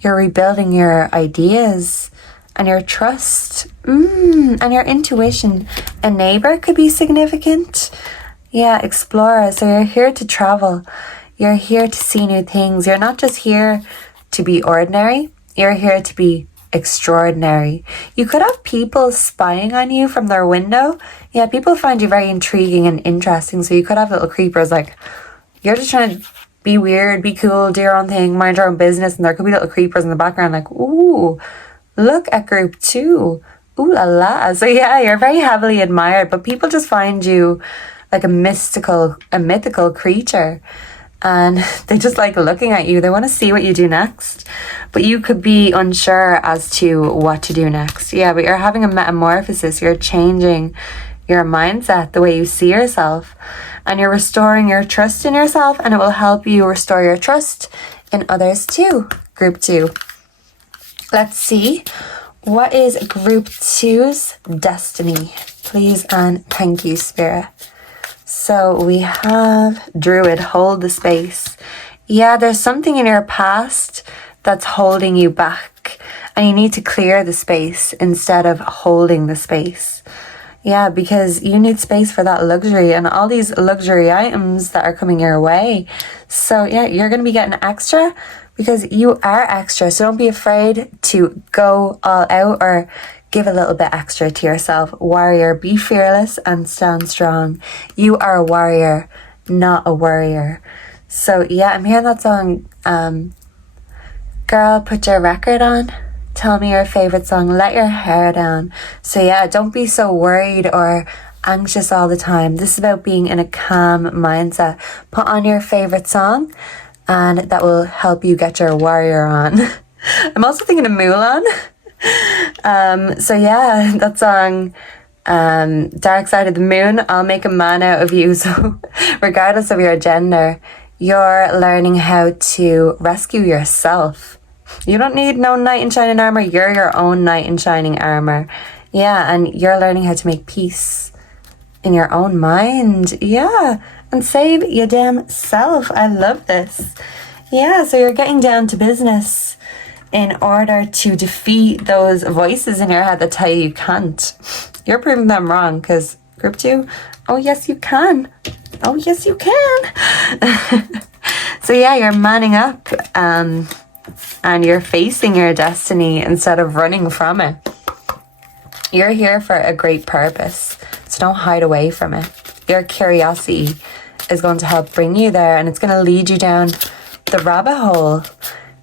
You're rebuilding your ideas and your trust and your intuition. A neighbor could be significant. Yeah, explorer. So you're here to travel. You're here to see new things. You're not just here to be ordinary. You're here to be extraordinary. You could have people spying on you from their window. Yeah, people find you very intriguing and interesting. So you could have little creepers like, you're just trying to be weird, be cool, do your own thing, mind your own business. And there could be little creepers in the background like, ooh, look at group 2. Ooh la la. So yeah, you're very heavily admired, but people just find you like a mythical creature. And they just like looking at you. They want to see what you do next. But you could be unsure as to what to do next. Yeah, but you're having a metamorphosis. You're changing your mindset, the way you see yourself. And you're restoring your trust in yourself. And it will help you restore your trust in others too. Group 2. Let's see. What is group 2's destiny? Please and thank you, Spirit. So we have Druid, hold the space. Yeah, there's something in your past that's holding you back and you need to clear the space instead of holding the space. Yeah, because you need space for that luxury and all these luxury items that are coming your way. So yeah, you're going to be getting extra because you are extra. So don't be afraid to go all out or give a little bit extra to yourself. Warrior, be fearless and stand strong. You are a warrior, not a worrier. So yeah, I'm hearing that song, Girl, Put Your Record On. Tell me your favorite song. Let your hair down. So yeah, don't be so worried or anxious all the time. This is about being in a calm mindset. Put on your favorite song and that will help you get your warrior on. I'm also thinking of Mulan. So yeah, that song, Dark Side of the Moon, I'll make a man out of you. So regardless of your gender, You're learning how to rescue yourself. You don't need no knight in shining armor. You're your own knight in shining armor. Yeah, and you're learning how to make peace in your own mind. Yeah, and save your damn self. I love this. Yeah, so you're getting down to business in order to defeat those voices in your head that tell you can't. You're proving them wrong, because group 2, oh yes you can. Oh yes you can. So yeah, you're manning up and you're facing your destiny instead of running from it. You're here for a great purpose, so don't hide away from it. Your curiosity is going to help bring you there, and it's going to lead you down the rabbit hole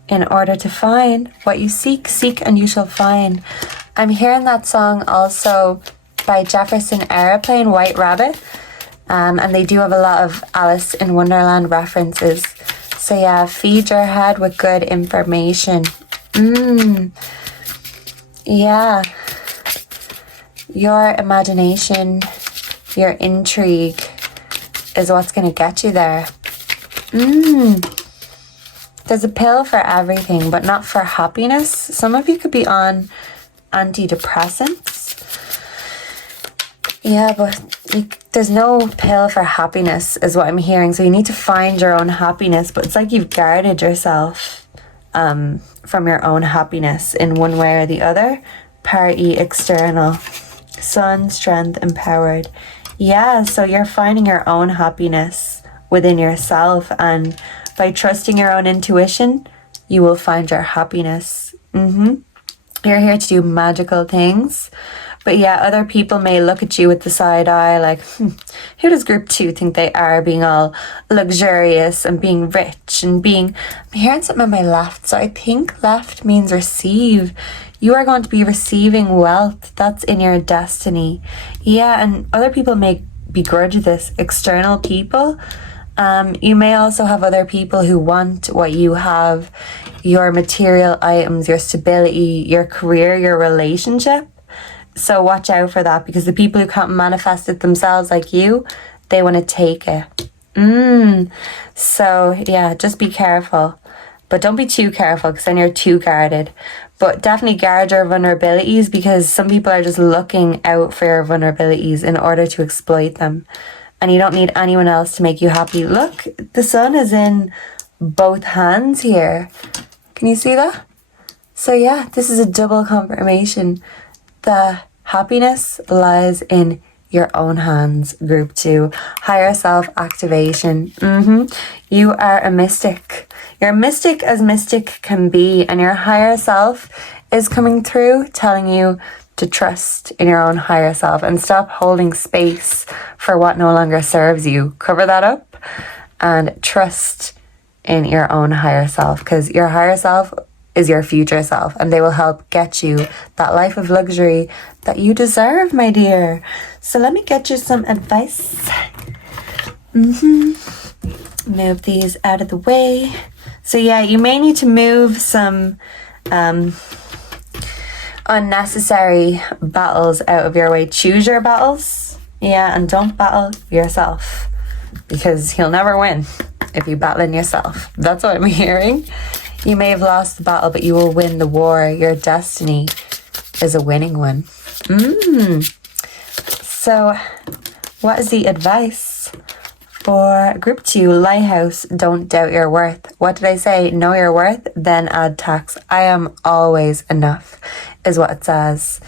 in order to find what you seek. Seek and you shall find. I'm hearing that song also by Jefferson Airplane, White Rabbit, and they do have a lot of Alice in Wonderland references. So yeah, feed your head with good information. Yeah. Your imagination, your intrigue is what's going to get you there. There's a pill for everything, but not for happiness. Some of you could be on antidepressants. Yeah, but there's no pill for happiness is what I'm hearing. So you need to find your own happiness, but it's like you've guarded yourself from your own happiness in one way or the other. Party external. Sun, strength, empowered. Yeah, so you're finding your own happiness within yourself, and by trusting your own intuition, you will find your happiness. You're here to do magical things. But yeah, other people may look at you with the side eye like, who does group 2 think they are, being all luxurious and being rich and being... I'm hearing something on my left, so I think left means receive. You are going to be receiving wealth. That's in your destiny. Yeah, and other people may begrudge this. External people. You may also have other people who want what you have. Your material items, your stability, your career, your relationship. So watch out for that, because the people who can't manifest it themselves like you, they want to take it. So yeah, just be careful. But don't be too careful, because then you're too guarded. But definitely guard your vulnerabilities, because some people are just looking out for your vulnerabilities in order to exploit them. And you don't need anyone else to make you happy. Look, the sun is in both hands here. Can you see that? So yeah, this is a double confirmation. The happiness lies in your own hands, group 2. Higher self activation. You are a mystic. You're a mystic as mystic can be, and your higher self is coming through telling you to trust in your own higher self and stop holding space for what no longer serves you. Cover that up and trust in your own higher self, because your higher self is your future self, and they will help get you that life of luxury that you deserve, my dear. So let me get you some advice. Move these out of the way. So yeah, you may need to move some unnecessary battles out of your way. Choose your battles. Yeah, and don't battle yourself, because you'll never win if you battle in yourself. That's what I'm hearing. You may have lost the battle, but you will win the war. Your destiny is a winning one. So what is the advice for group 2? Lighthouse, don't doubt your worth. What did I say? Know your worth, then add tax. I am always enough is what it says.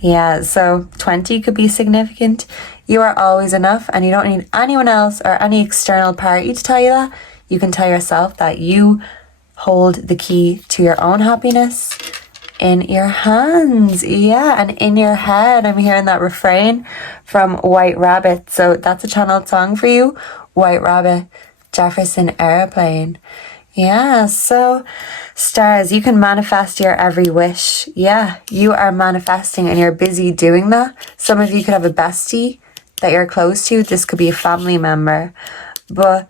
Yeah, so 20 could be significant. You are always enough, and you don't need anyone else or any external party to tell you that. You can tell yourself that you hold the key to your own happiness in your hands. Yeah, and in your head. I'm hearing that refrain from White Rabbit. So that's a channeled song for you. White Rabbit, Jefferson Airplane. Yeah, so stars, you can manifest your every wish. Yeah, you are manifesting and you're busy doing that. Some of you could have a bestie that you're close to. This could be a family member. But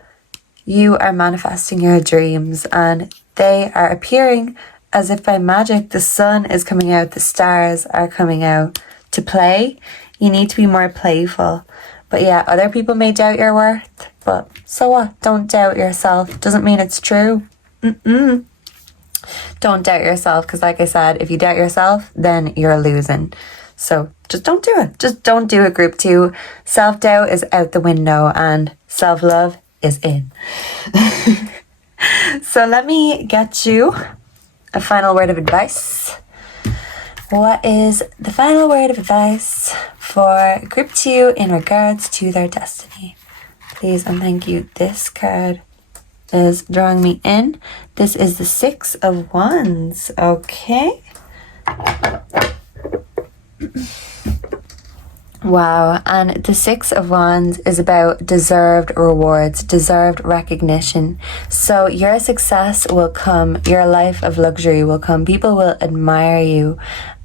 you are manifesting your dreams, and they are appearing as if by magic. The sun is coming out, the stars are coming out. To play, you need to be more playful. But yeah, other people may doubt your worth, but so what? Don't doubt yourself. Doesn't mean it's true. Don't doubt yourself, because like I said, if you doubt yourself, then you're losing. So just don't do it. Just don't do it, group 2. Self-doubt is out the window and self-love is in. So let me get you a final word of advice. What is the final word of advice for group 2 in regards to their destiny? Please and thank you. This card is drawing me in. This is the 6 of Wands. Okay. Wow, and the 6 of Wands is about deserved rewards, deserved recognition. So your success will come, your life of luxury will come. People will admire you,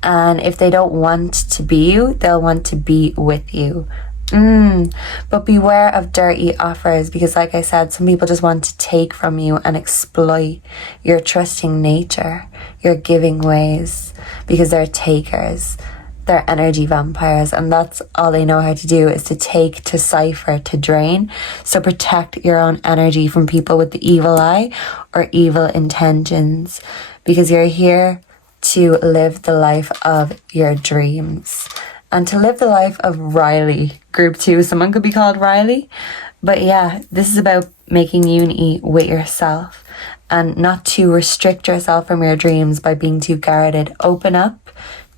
and if they don't want to be you, they'll want to be with you. But beware of dirty offers, because like I said, some people just want to take from you and exploit your trusting nature, your giving ways, because they're takers. They're energy vampires, and that's all they know how to do, is to take, to cipher, to drain. So protect your own energy from people with the evil eye or evil intentions, because you're here to live the life of your dreams and to live the life of Riley. Group 2, someone could be called Riley. But yeah, this is about making unity with yourself and not to restrict yourself from your dreams by being too guarded. Open up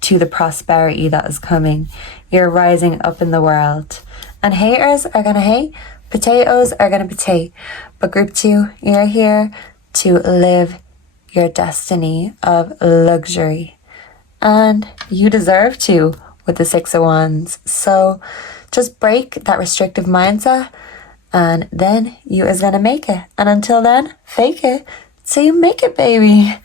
to the prosperity that is coming. You're rising up in the world. And haters are gonna hate, potatoes are gonna potato. But group 2, you're here to live your destiny of luxury. And you deserve to with the 6 of Wands. So just break that restrictive mindset, and then you is gonna make it. And until then, fake it so you make it, baby.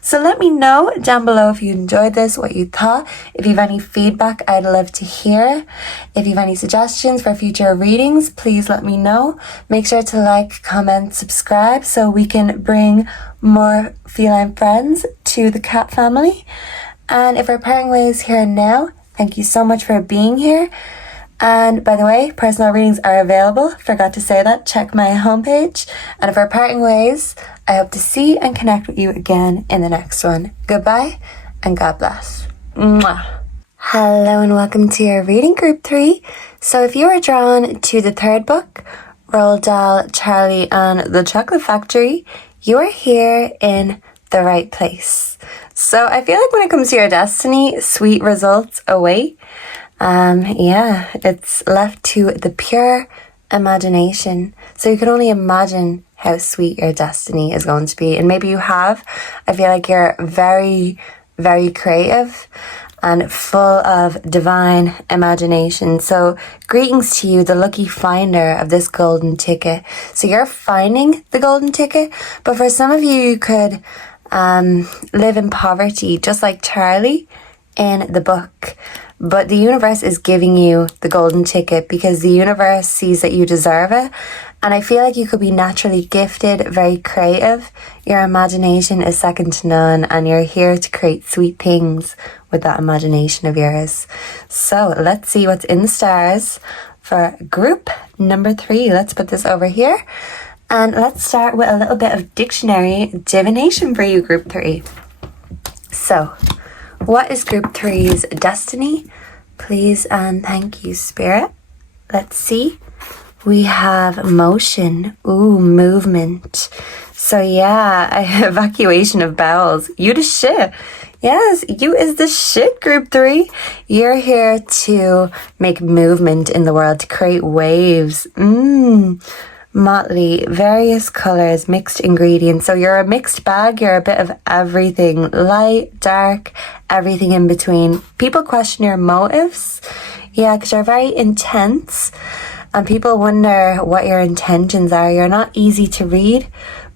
So let me know down below if you enjoyed this, what you thought. If you have any feedback, I'd love to hear. If you have any suggestions for future readings, please let me know. Make sure to like, comment, subscribe so we can bring more feline friends to the cat family. And if we're parting ways here and now, thank you so much for being here. And by the way, personal readings are available. Forgot to say that. Check my homepage. And if we're parting ways, I hope to see and connect with you again in the next one. Goodbye and God bless. Mwah. Hello and welcome to your reading group 3. So if you are drawn to the 3rd book, Roald Dahl, Charlie and the Chocolate Factory, you are here in the right place. So I feel like when it comes to your destiny, sweet results await. Yeah, it's left to the pure imagination. So you can only imagine how sweet your destiny is going to be. And maybe you have. I feel like you're very, very creative and full of divine imagination. So greetings to you, the lucky finder of this golden ticket. So you're finding the golden ticket, but for some of you, you could live in poverty, just like Charlie in the book. But the universe is giving you the golden ticket because the universe sees that you deserve it. And I feel like you could be naturally gifted, very creative. Your imagination is second to none, and you're here to create sweet things with that imagination of yours. So let's see what's in the stars for group number 3. Let's put this over here. And let's start with a little bit of dictionary divination for you, group 3. So, what is group 3's destiny? Please and thank you, Spirit. Let's see. We have motion. Ooh, movement. So yeah, evacuation of bowels. You the shit. Yes, you is the shit, group 3. You're here to make movement in the world, to create waves. Motley, various colors, mixed ingredients. So you're a mixed bag. You're a bit of everything, light, dark, everything in between. People question your motives. Yeah, because you're very intense and people wonder what your intentions are. You're not easy to read,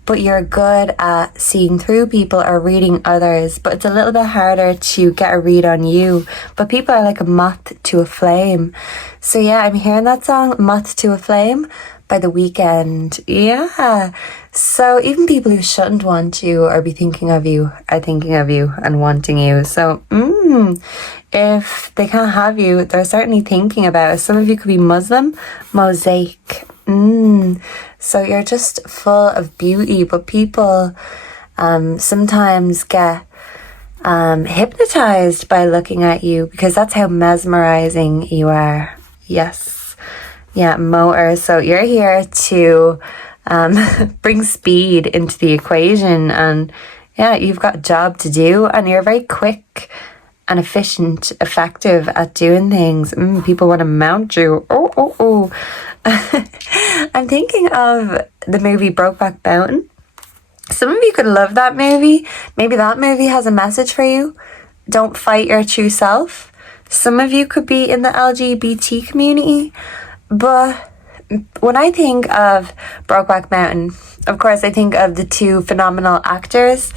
but you're good at seeing through people or reading others, but it's a little bit harder to get a read on you. But people are like a moth to a flame. So yeah, I'm hearing that song, Moth to a Flame, by The Weeknd. Yeah. So even people who shouldn't want you or be thinking of you are thinking of you and wanting you. So if they can't have you, they're certainly thinking about it. Some of you could be Muslim, mosaic. So you're just full of beauty, but people sometimes get hypnotized by looking at you because that's how mesmerizing you are. Yes. Yeah, motor. So you're here to bring speed into the equation, and yeah, you've got a job to do, and you're very quick and efficient, effective at doing things. People want to mount you. Oh. I'm thinking of the movie Brokeback Mountain. Some of you could love that movie. Maybe that movie has a message for you. Don't fight your true self. Some of you could be in the LGBT community. But when I think of Brokeback Mountain, of course I think of the two phenomenal actors,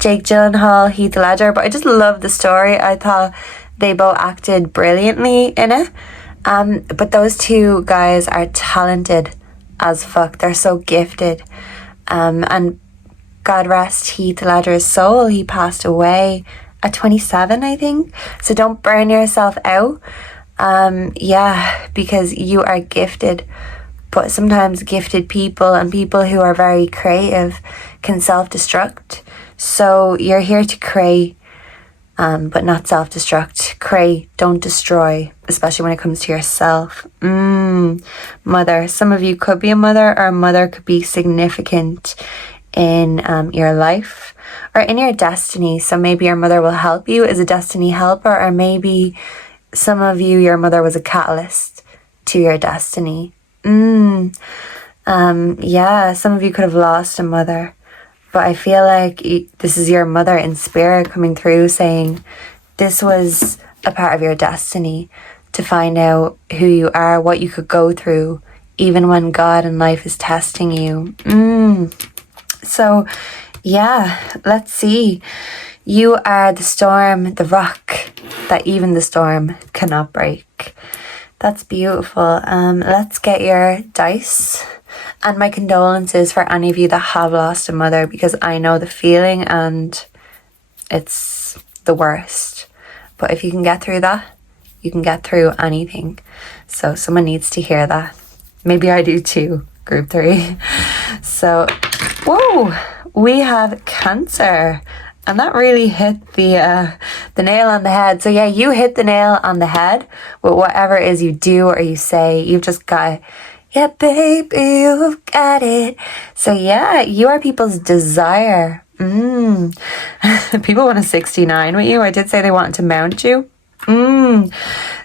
Jake Gyllenhaal, Heath Ledger, but I just love the story. I thought they both acted brilliantly in it. But those two guys are talented as fuck. They're so gifted. And God rest Heath Ledger's soul. He passed away at 27, I think. So don't burn yourself out. Because you are gifted. But sometimes gifted people and people who are very creative can self-destruct. So you're here to create, but not self-destruct. Create, don't destroy, especially when it comes to yourself. Mother. Some of you could be a mother, or a mother could be significant in your life or in your destiny. So maybe your mother will help you as a destiny helper, or maybe some of you, your mother was a catalyst to your destiny. Some of you could have lost a mother. But I feel like this is your mother in spirit coming through saying this was a part of your destiny to find out who you are, what you could go through, even when God and life is testing you. So, yeah, let's see. You are the storm, the rock that even the storm cannot break. That's beautiful. Let's get your dice. And my condolences for any of you that have lost a mother, because I know the feeling and it's the worst. But if you can get through that, you can get through anything. So someone needs to hear that. Maybe I do too, group 3. So, whoa, we have Cancer. And that really hit the nail on the head. So yeah, you hit the nail on the head with whatever it is you do or you say. You've just got, yeah, baby, you've got it. So yeah, you are people's desire. People want a 69 with you. I did say they wanted to mount you.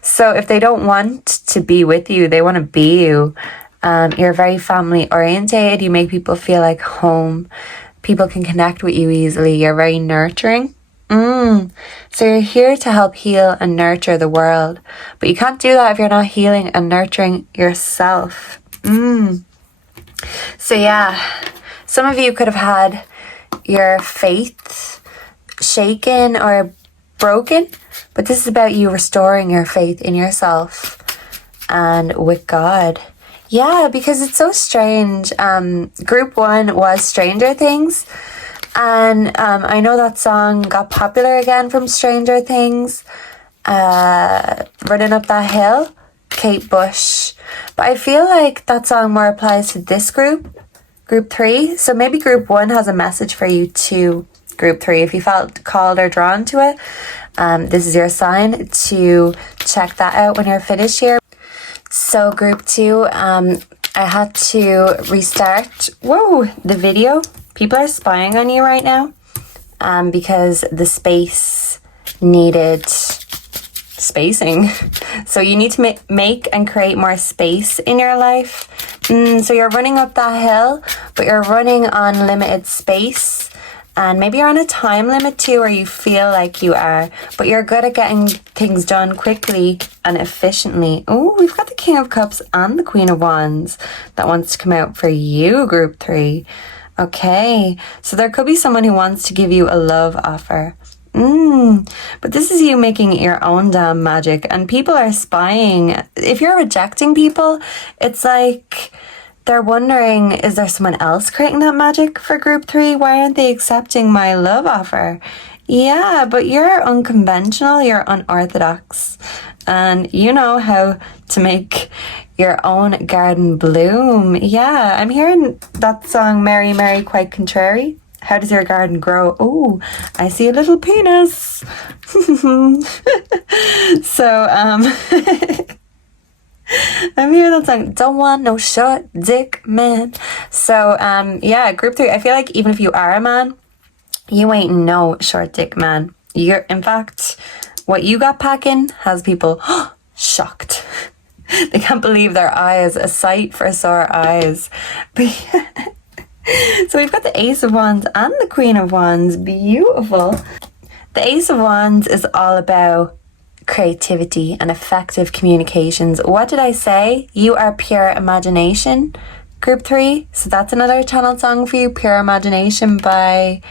So if they don't want to be with you, they want to be you. You're very family orientated. You make people feel like home. People can connect with you easily. You're very nurturing. So you're here to help heal and nurture the world. But you can't do that if you're not healing and nurturing yourself. So yeah, some of you could have had your faith shaken or broken. But this is about you restoring your faith in yourself and with God. Yeah, because it's so strange. Group 1 was Stranger Things. And I know that song got popular again from Stranger Things. Running Up That Hill, Kate Bush. But I feel like that song more applies to this group, Group 3. So maybe Group 1 has a message for you too, Group 3. If you felt called or drawn to it, this is your sign to check that out when you're finished here. So Group 2, I had to restart, the video. People are spying on you right now because the space needed spacing. So you need to make and create more space in your life. So you're running up that hill, but you're running on limited space. And maybe you're on a time limit too, or you feel like you are, but you're good at getting things done quickly and efficiently. Oh, we've got the King of Cups and the Queen of Wands that wants to come out for you, Group 3. Okay, so there could be someone who wants to give you a love offer. But this is you making your own damn magic, and people are spying. If you're rejecting people, it's like they're wondering, is there someone else creating that magic for group 3? Why aren't they accepting my love offer? Yeah, but you're unconventional, you're unorthodox, and you know how to make your own garden bloom. Yeah, I'm hearing that song, Mary, Mary, quite contrary. How does your garden grow? Oh, I see a little penis. So, I'm hearing that song, don't want no short dick man. So, yeah, group 3, I feel like even if you are a man, you ain't no short dick man. You're, in fact, what you got packing has people shocked. They can't believe their eyes, a sight for sore eyes. But so we've got the Ace of Wands and the Queen of Wands. Beautiful. The Ace of Wands is all about creativity and effective communications. What did I say? You are pure imagination, group 3. So that's another channel song for you, Pure Imagination by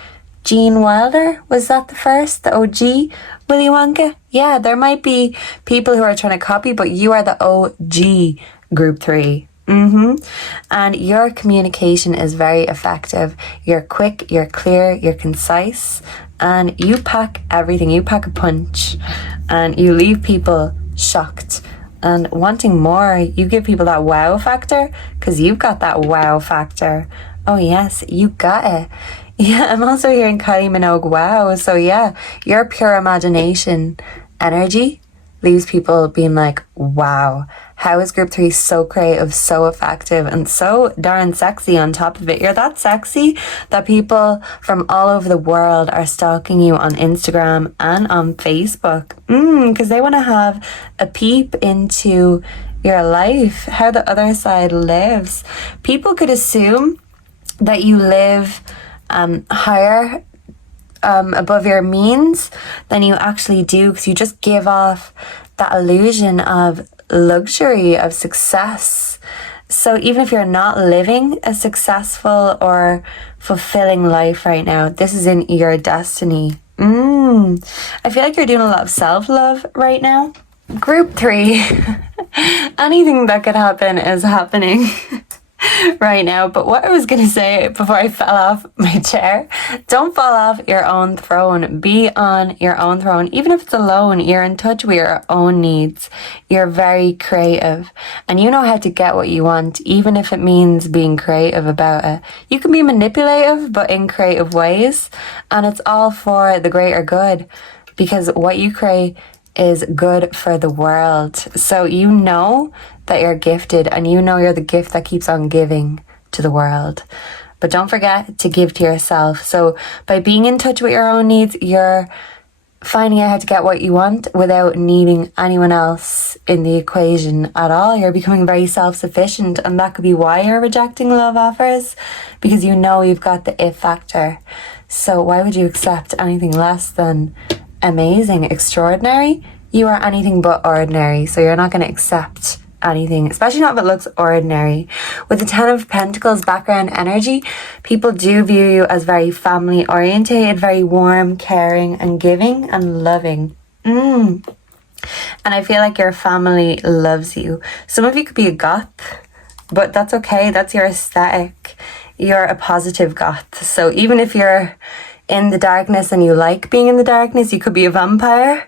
Gene Wilder. Was that the first? The OG Willy Wonka? Yeah, there might be people who are trying to copy, but you are the OG group 3. And your communication is very effective. You're quick, you're clear, you're concise, and you pack everything. You pack a punch, and you leave people shocked and wanting more. You give people that wow factor, because you've got that wow factor. Oh yes, you got it. Yeah, I'm also hearing Kylie Minogue wow. So yeah, your pure imagination energy leaves people being like, wow, how is group 3 so creative, so effective, and so darn sexy on top of it? You're that sexy that people from all over the world are stalking you on Instagram and on Facebook, because they want to have a peep into your life, how the other side lives. People could assume that you live higher above your means than you actually do, because you just give off that illusion of luxury, of success. So even if you're not living a successful or fulfilling life right now, this is in your destiny. I feel like you're doing a lot of self-love right now. Group 3, anything that could happen is happening right now. But what I was going to say before I fell off my chair, don't fall off your own throne. Be on your own throne. Even if it's alone, you're in touch with your own needs. You're very creative, and you know how to get what you want, even if it means being creative about it. You can be manipulative, but in creative ways, and it's all for the greater good, because what you create is good for the world. So you know that you're gifted, and you know you're the gift that keeps on giving to the world. But don't forget to give to yourself. So by being in touch with your own needs, you're finding out how to get what you want without needing anyone else in the equation at all. You're becoming very self-sufficient, and that could be why you're rejecting love offers, because you know you've got the it factor. So why would you accept anything less than amazing, extraordinary? You are anything but ordinary, so you're not going to accept anything, especially not if it looks ordinary. With the 10 of Pentacles background energy, people do view you as very family orientated, very warm, caring, and giving and loving. And I feel like your family loves you. Some of you could be a goth, but that's okay. That's your aesthetic. You're a positive goth. So even if you're in the darkness and you like being in the darkness, you could be a vampire,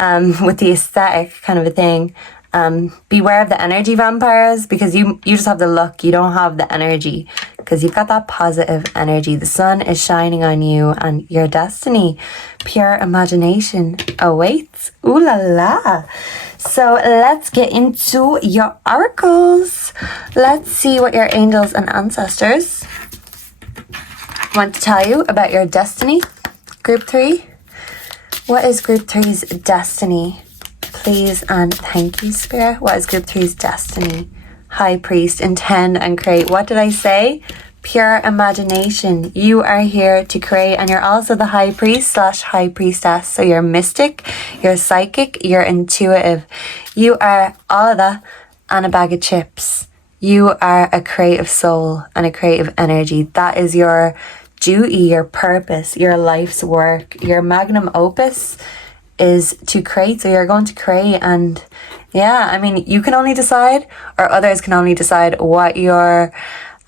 with the aesthetic kind of a thing. Beware of the energy vampires, because you just have the look, you don't have the energy, because you've got that positive energy. The sun is shining on you, and your destiny, pure imagination awaits. Ooh la la. So let's get into your oracles. Let's see what your angels and ancestors want to tell you about your destiny. Group 3, what is group 3's destiny? Please and thank you, Spirit. What is group 3's destiny? High Priest, intend and create. What did I say? Pure imagination. You are here to create, and you're also the High Priest / High Priestess. So you're mystic, you're psychic, you're intuitive. You are all of that and a bag of chips. You are a creative soul and a creative energy. That is your duty, your purpose, your life's work. Your magnum opus is to create. So you're going to create, and yeah, I mean, you can only decide, or others can only decide what your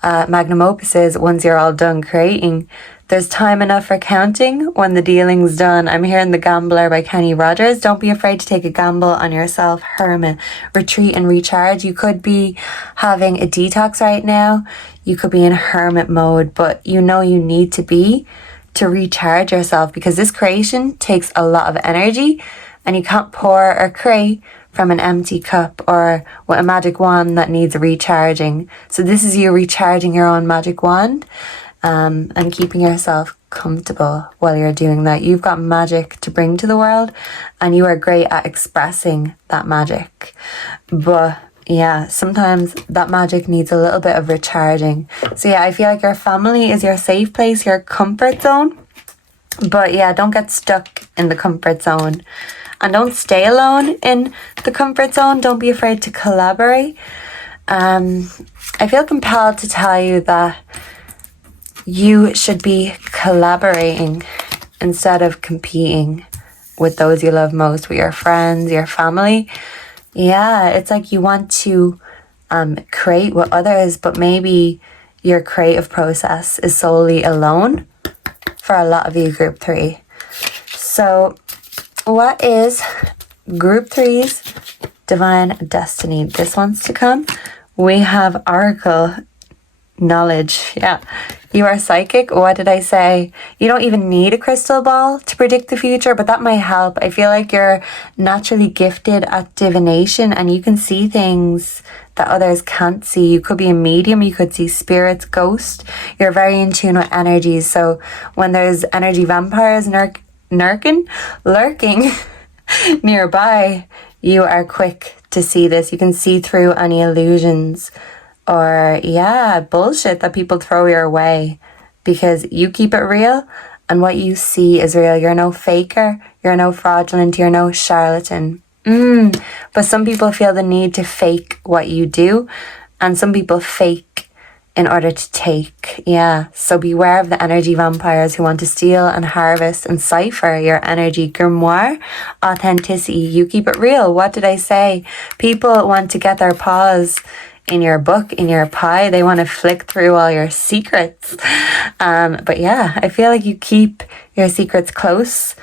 magnum opus is once you're all done creating. There's time enough for counting when the dealing's done. I'm hearing The Gambler by Kenny Rogers. Don't be afraid to take a gamble on yourself, hermit. Retreat and recharge. You could be having a detox right now. You could be in hermit mode, but you know you need to be to recharge yourself, because this creation takes a lot of energy, and you can't pour or create from an empty cup or with a magic wand that needs recharging. So this is you recharging your own magic wand. And keeping yourself comfortable while you're doing that. You've got magic to bring to the world, and you are great at expressing that magic. But yeah, sometimes that magic needs a little bit of recharging. So yeah, I feel like your family is your safe place, your comfort zone. But yeah, don't get stuck in the comfort zone. And don't stay alone in the comfort zone. Don't be afraid to collaborate. I feel compelled to tell you that you should be collaborating instead of competing with those you love most, with your friends, your family. Yeah, it's like you want to create with others, but maybe your creative process is solely alone for a lot of you, Group 3. So what is Group 3's divine destiny? This one's to come. We have Oracle knowledge. Yeah, you are psychic. What did I say? You don't even need a crystal ball to predict the future, but that might help. I feel like you're naturally gifted at divination, and you can see things that others can't see. You could be a medium, you could see spirits, ghosts. You're very in tune with energies. So when there's energy vampires lurking nearby, you are quick to see this. You can see through any illusions or bullshit that people throw your way, because you keep it real and what you see is real. You're no faker, you're no fraudulent, you're no charlatan. But some people feel the need to fake what you do, and some people fake in order to take. Yeah, so beware of the energy vampires who want to steal and harvest and cipher your energy grimoire. Authenticity, you keep it real. What did I say? People want to get their paws in your book, in your pie. They want to flick through all your secrets. But yeah, I feel like you keep your secrets close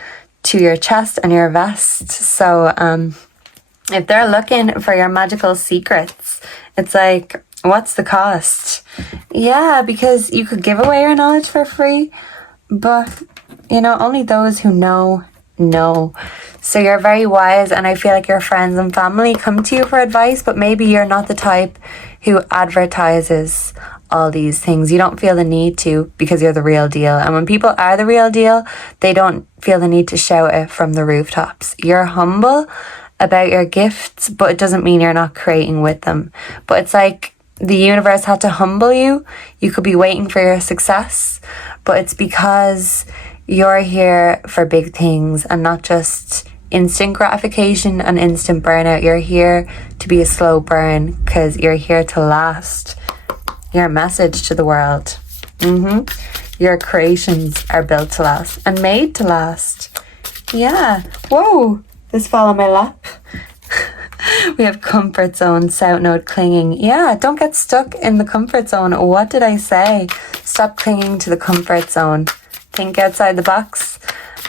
to your chest and your vest. So if they're looking for your magical secrets, it's like, what's the cost? Yeah, because you could give away your knowledge for free, but only those who know. So you're very wise, and I feel like your friends and family come to you for advice, but maybe you're not the type who advertises all these things. You don't feel the need to, because you're the real deal. And when people are the real deal, they don't feel the need to shout it from the rooftops. You're humble about your gifts, but it doesn't mean you're not creating with them. But it's like the universe had to humble you. You could be waiting for your success, but it's because you're here for big things and not just instant gratification and instant burnout. You're here to be a slow burn, because you're here to last. Your message to the world. Your creations are built to last and made to last. Yeah. Whoa, this fell on my lap. We have comfort zone, south node clinging. Yeah, don't get stuck in the comfort zone. What did I say? Stop clinging to the comfort zone. Think outside the box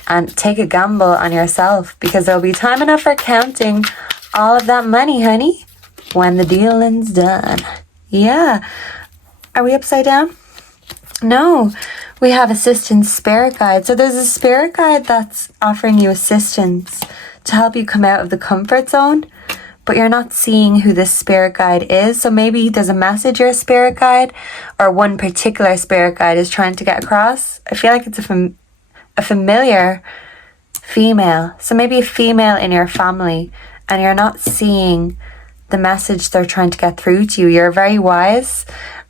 and take a gamble on yourself, because there'll be time enough for counting all of that money, honey, when the dealing's done. Yeah. Are we upside down? No. We have assistance spirit guide. So there's a spirit guide that's offering you assistance to help you come out of the comfort zone, but you're not seeing who this spirit guide is. So maybe there's a message your spirit guide or one particular spirit guide is trying to get across. I feel like it's a familiar female. So maybe a female in your family, and you're not seeing the message they're trying to get through to you. You're very wise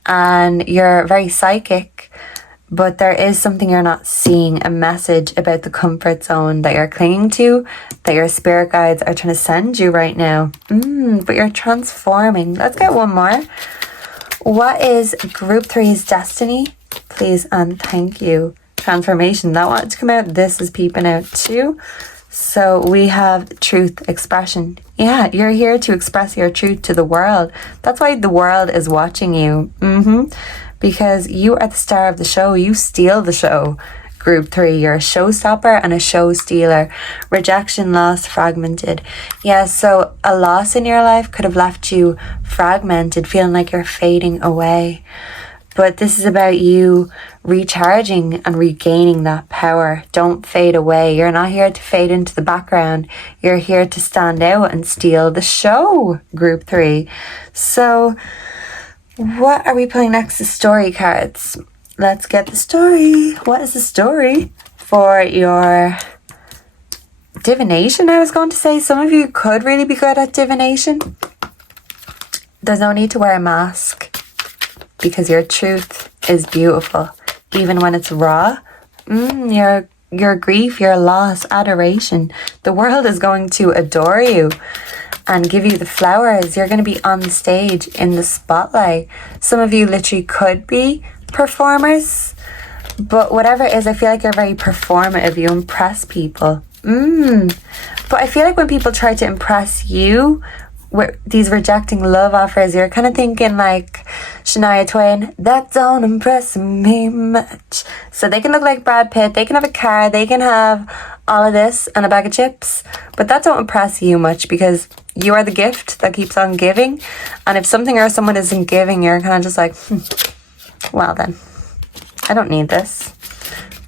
and you're very psychic, but there is something you're not seeing, a message about the comfort zone that you're clinging to, that your spirit guides are trying to send you right now. But you're transforming. Let's get one more. What is group 3's destiny? Please and thank you. Transformation. That wanted to come out. This is peeping out too. So we have truth expression. Yeah, you're here to express your truth to the world. That's why the world is watching you. Because you are the star of the show. You steal the show. Group 3, you're a showstopper and a show stealer. Rejection, loss, fragmented. Yeah, so a loss in your life could have left you fragmented, feeling like you're fading away. But this is about you recharging and regaining that power. Don't fade away. You're not here to fade into the background. You're here to stand out and steal the show, group 3. So what are we playing next? The story cards. Let's get the story. What is the story for your divination? I was going to say some of you could really be good at divination. There's no need to wear a mask because your truth is beautiful, even when it's raw. Your grief, your loss, adoration. The world is going to adore you and give you the flowers. You're going to be on the stage in the spotlight. Some of you literally could be performers, but whatever it is, I feel like you're very performative. You impress people. But I feel like when people try to impress you with these rejecting love offers, you're kind of thinking like Shania Twain, that don't impress me much. So they can look like Brad Pitt, they can have a car, they can have all of this and a bag of chips, but that don't impress you much because you are the gift that keeps on giving. And if something or someone isn't giving, you're kind of just like, well then, I don't need this.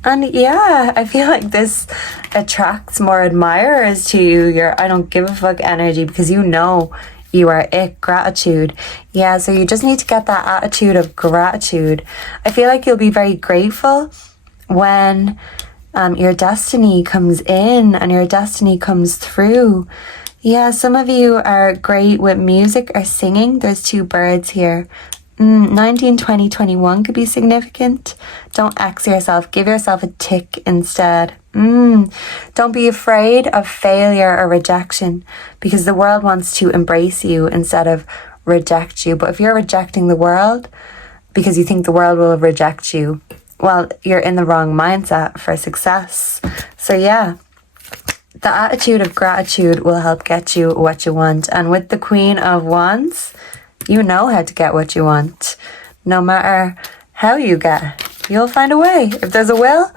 And yeah, I feel like this attracts more admirers to you, your I don't give a fuck energy, because you know you are it. Gratitude. Yeah, so you just need to get that attitude of gratitude. I feel like you'll be very grateful when your destiny comes in and your destiny comes through. Yeah, some of you are great with music or singing. There's 2 birds here. 19, 20, 21 could be significant. Don't X yourself. Give yourself a tick instead. Don't be afraid of failure or rejection, because the world wants to embrace you instead of reject you. But if you're rejecting the world because you think the world will reject you, well, you're in the wrong mindset for success. So yeah, the attitude of gratitude will help get you what you want. And with the Queen of Wands, you know how to get what you want. No matter how you get, you'll find a way. If there's a will,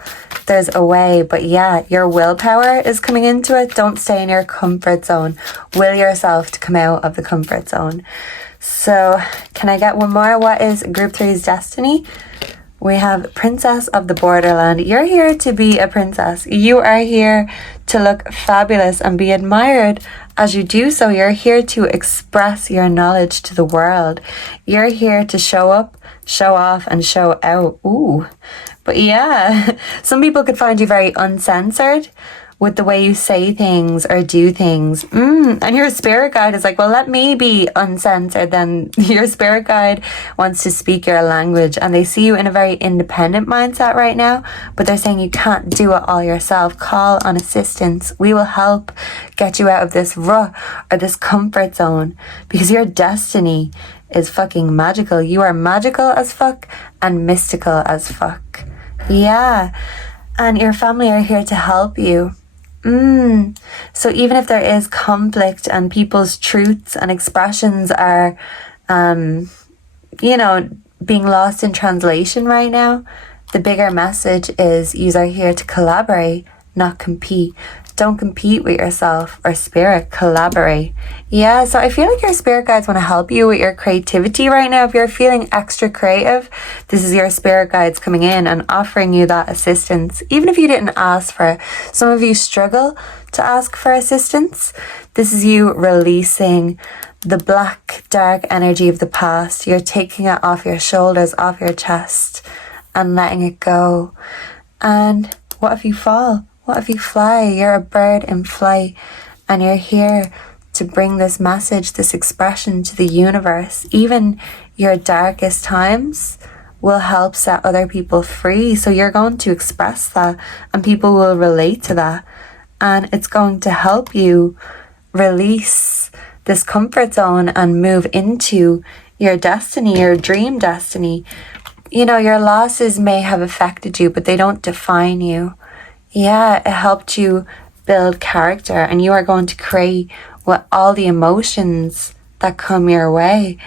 there's a way. But yeah, your willpower is coming into it. Don't stay in your comfort zone. Will yourself to come out of the comfort zone. So can I get one more? What is group 3's destiny? We have Princess of the Borderland. You're here to be a princess. You are here to look fabulous and be admired as you do so. You're here to express your knowledge to the world. You're here to show up, show off, and show out. Ooh. But yeah, some people could find you very uncensored with the way you say things or do things. And your spirit guide is like, well, let me be uncensored. Then your spirit guide wants to speak your language, and they see you in a very independent mindset right now, but they're saying you can't do it all yourself. Call on assistance. We will help get you out of this rut or this comfort zone, because your destiny is fucking magical. You are magical as fuck and mystical as fuck. Yeah. And your family are here to help you. So even if there is conflict and people's truths and expressions are, being lost in translation right now, the bigger message is you are here to collaborate, not compete. Don't compete with yourself or spirit, collaborate. Yeah, so I feel like your spirit guides want to help you with your creativity right now. If you're feeling extra creative, this is your spirit guides coming in and offering you that assistance, even if you didn't ask for it. Some of you struggle to ask for assistance. This is you releasing the black, dark energy of the past. You're taking it off your shoulders, off your chest, and letting it go. And what if you fall? What if you fly? You're a bird in flight, and you're here to bring this message, this expression to the universe. Even your darkest times will help set other people free. So you're going to express that, and people will relate to that. And it's going to help you release this comfort zone and move into your destiny, your dream destiny. You know, your losses may have affected you, but they don't define you. Yeah, it helped you build character, and you are going to create with all the emotions that come your way,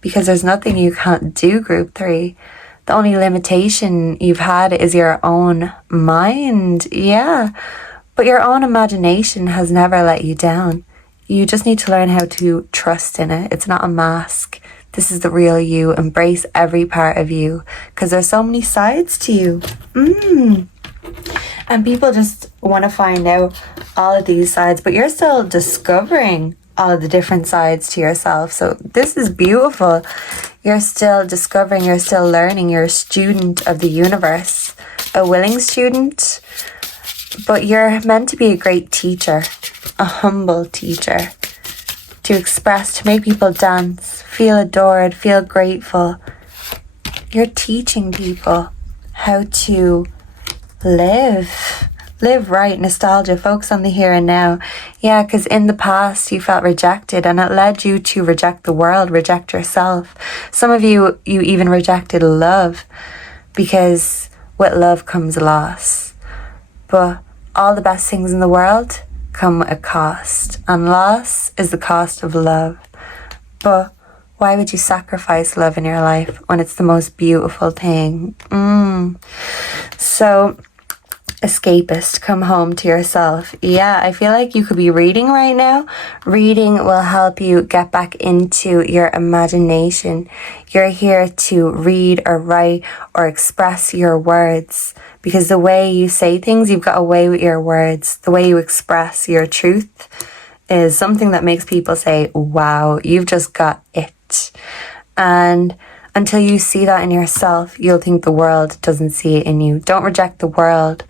because there's nothing you can't do, Group 3. The only limitation you've had is your own mind. Yeah, but your own imagination has never let you down. You just need to learn how to trust in it. It's not a mask. This is the real you. Embrace every part of you, because there's so many sides to you. And people just want to find out all of these sides, but you're still discovering all of the different sides to yourself. So this is beautiful. You're still discovering, you're still learning. You're a student of the universe, a willing student, but you're meant to be a great teacher, a humble teacher, to express, to make people dance, feel adored, feel grateful. You're teaching people how to live right. Nostalgia, focus on the here and now. Yeah, because in the past you felt rejected, and it led you to reject the world, reject yourself. Some of you even rejected love, because with love comes loss. But all the best things in the world come at a cost, and loss is the cost of love. But why would you sacrifice love in your life when it's the most beautiful thing? So, escapist, come home to yourself. Yeah, I feel like you could be reading right now. Reading will help you get back into your imagination. You're here to read or write or express your words, because the way you say things, you've got a way with your words. The way you express your truth is something that makes people say, wow, you've just got it. And until you see that in yourself, you'll think the world doesn't see it in you. Don't reject the world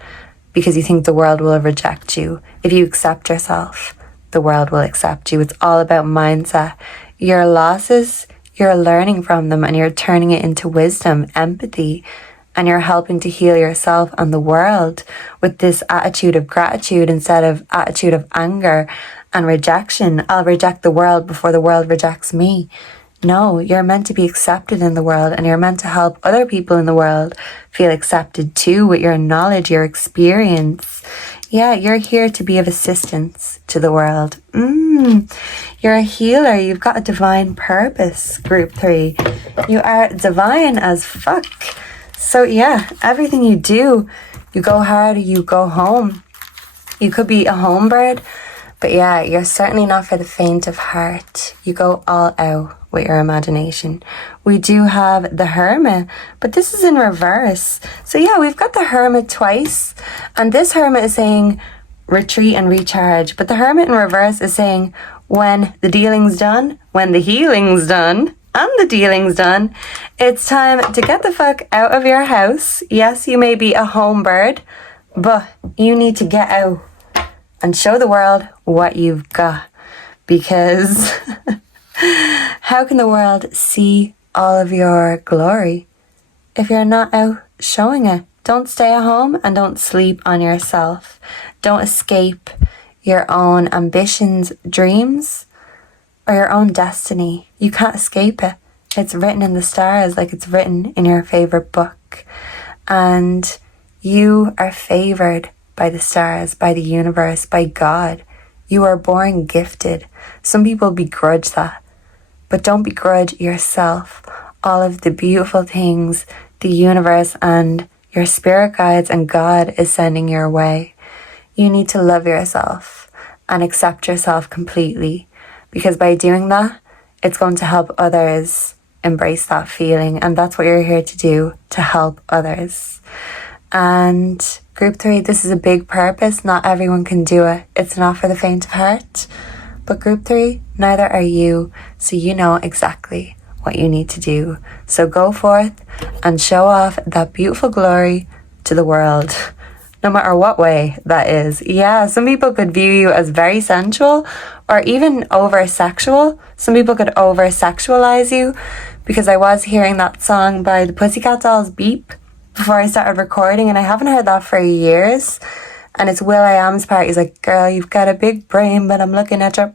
because you think the world will reject you. If you accept yourself, the world will accept you. It's all about mindset. Your losses, you're learning from them, and you're turning it into wisdom, empathy, and you're helping to heal yourself and the world with this attitude of gratitude instead of attitude of anger and rejection. I'll reject the world before the world rejects me. No, you're meant to be accepted in the world, and you're meant to help other people in the world feel accepted too with your knowledge, your experience. Yeah, you're here to be of assistance to the world. You're a healer. You've got a divine purpose, Group 3. You are divine as fuck. So yeah, everything you do, you go hard or you go home. You could be a home bird, but yeah, you're certainly not for the faint of heart. You go all out with your imagination. We do have the Hermit, but this is in reverse. So yeah, we've got the Hermit twice, and this Hermit is saying retreat and recharge, but the Hermit in reverse is saying when the dealing's done, when the healing's done, and the dealing's done, it's time to get the fuck out of your house. Yes, you may be a home bird, but you need to get out and show the world what you've got, because how can the world see all of your glory if you're not out showing it? Don't stay at home and don't sleep on yourself. Don't escape your own ambitions, dreams, or your own destiny. You can't escape it. It's written in the stars, like it's written in your favorite book. And you are favored by the stars, by the universe, by God. You are born gifted. Some people begrudge that, but don't begrudge yourself all of the beautiful things the universe and your spirit guides and God is sending your way. You need to love yourself and accept yourself completely, because by doing that, it's going to help others embrace that feeling, and that's what you're here to do, to help others. And Group 3, this is a big purpose. Not everyone can do it. It's not for the faint of heart. But Group 3, neither are you, so you know exactly what you need to do. So go forth and show off that beautiful glory to the world, no matter what way that is. Yeah, some people could view you as very sensual or even over-sexual. Some people could over-sexualize you, because I was hearing that song by the Pussycat Dolls, Beep, before I started recording, and I haven't heard that for years. And it's Will.i.am's part. He's like, girl, you've got a big brain, but I'm looking at your...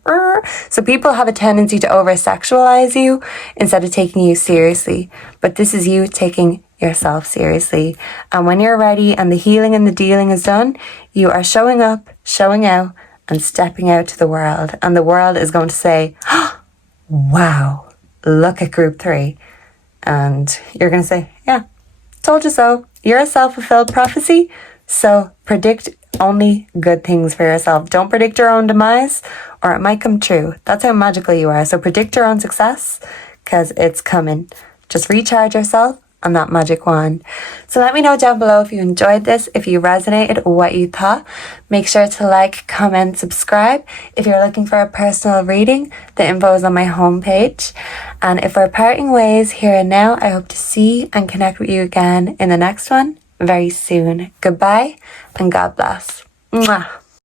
So people have a tendency to over-sexualize you instead of taking you seriously. But this is you taking yourself seriously. And when you're ready and the healing and the dealing is done, you are showing up, showing out, and stepping out to the world. And the world is going to say, oh, wow, look at group 3. And you're going to say, yeah, told you so. You're a self-fulfilled prophecy. So predict only good things for yourself. Don't predict your own demise or it might come true. That's how magical you are. So predict your own success because it's coming. Just recharge yourself on that magic wand. So let me know down below if you enjoyed this, if you resonated, what you thought. Make sure to like, comment, subscribe. If you're looking for a personal reading, the info is on my homepage. And if we're parting ways here and now, I hope to see and connect with you again in the next one very soon. Goodbye and God bless. Mwah.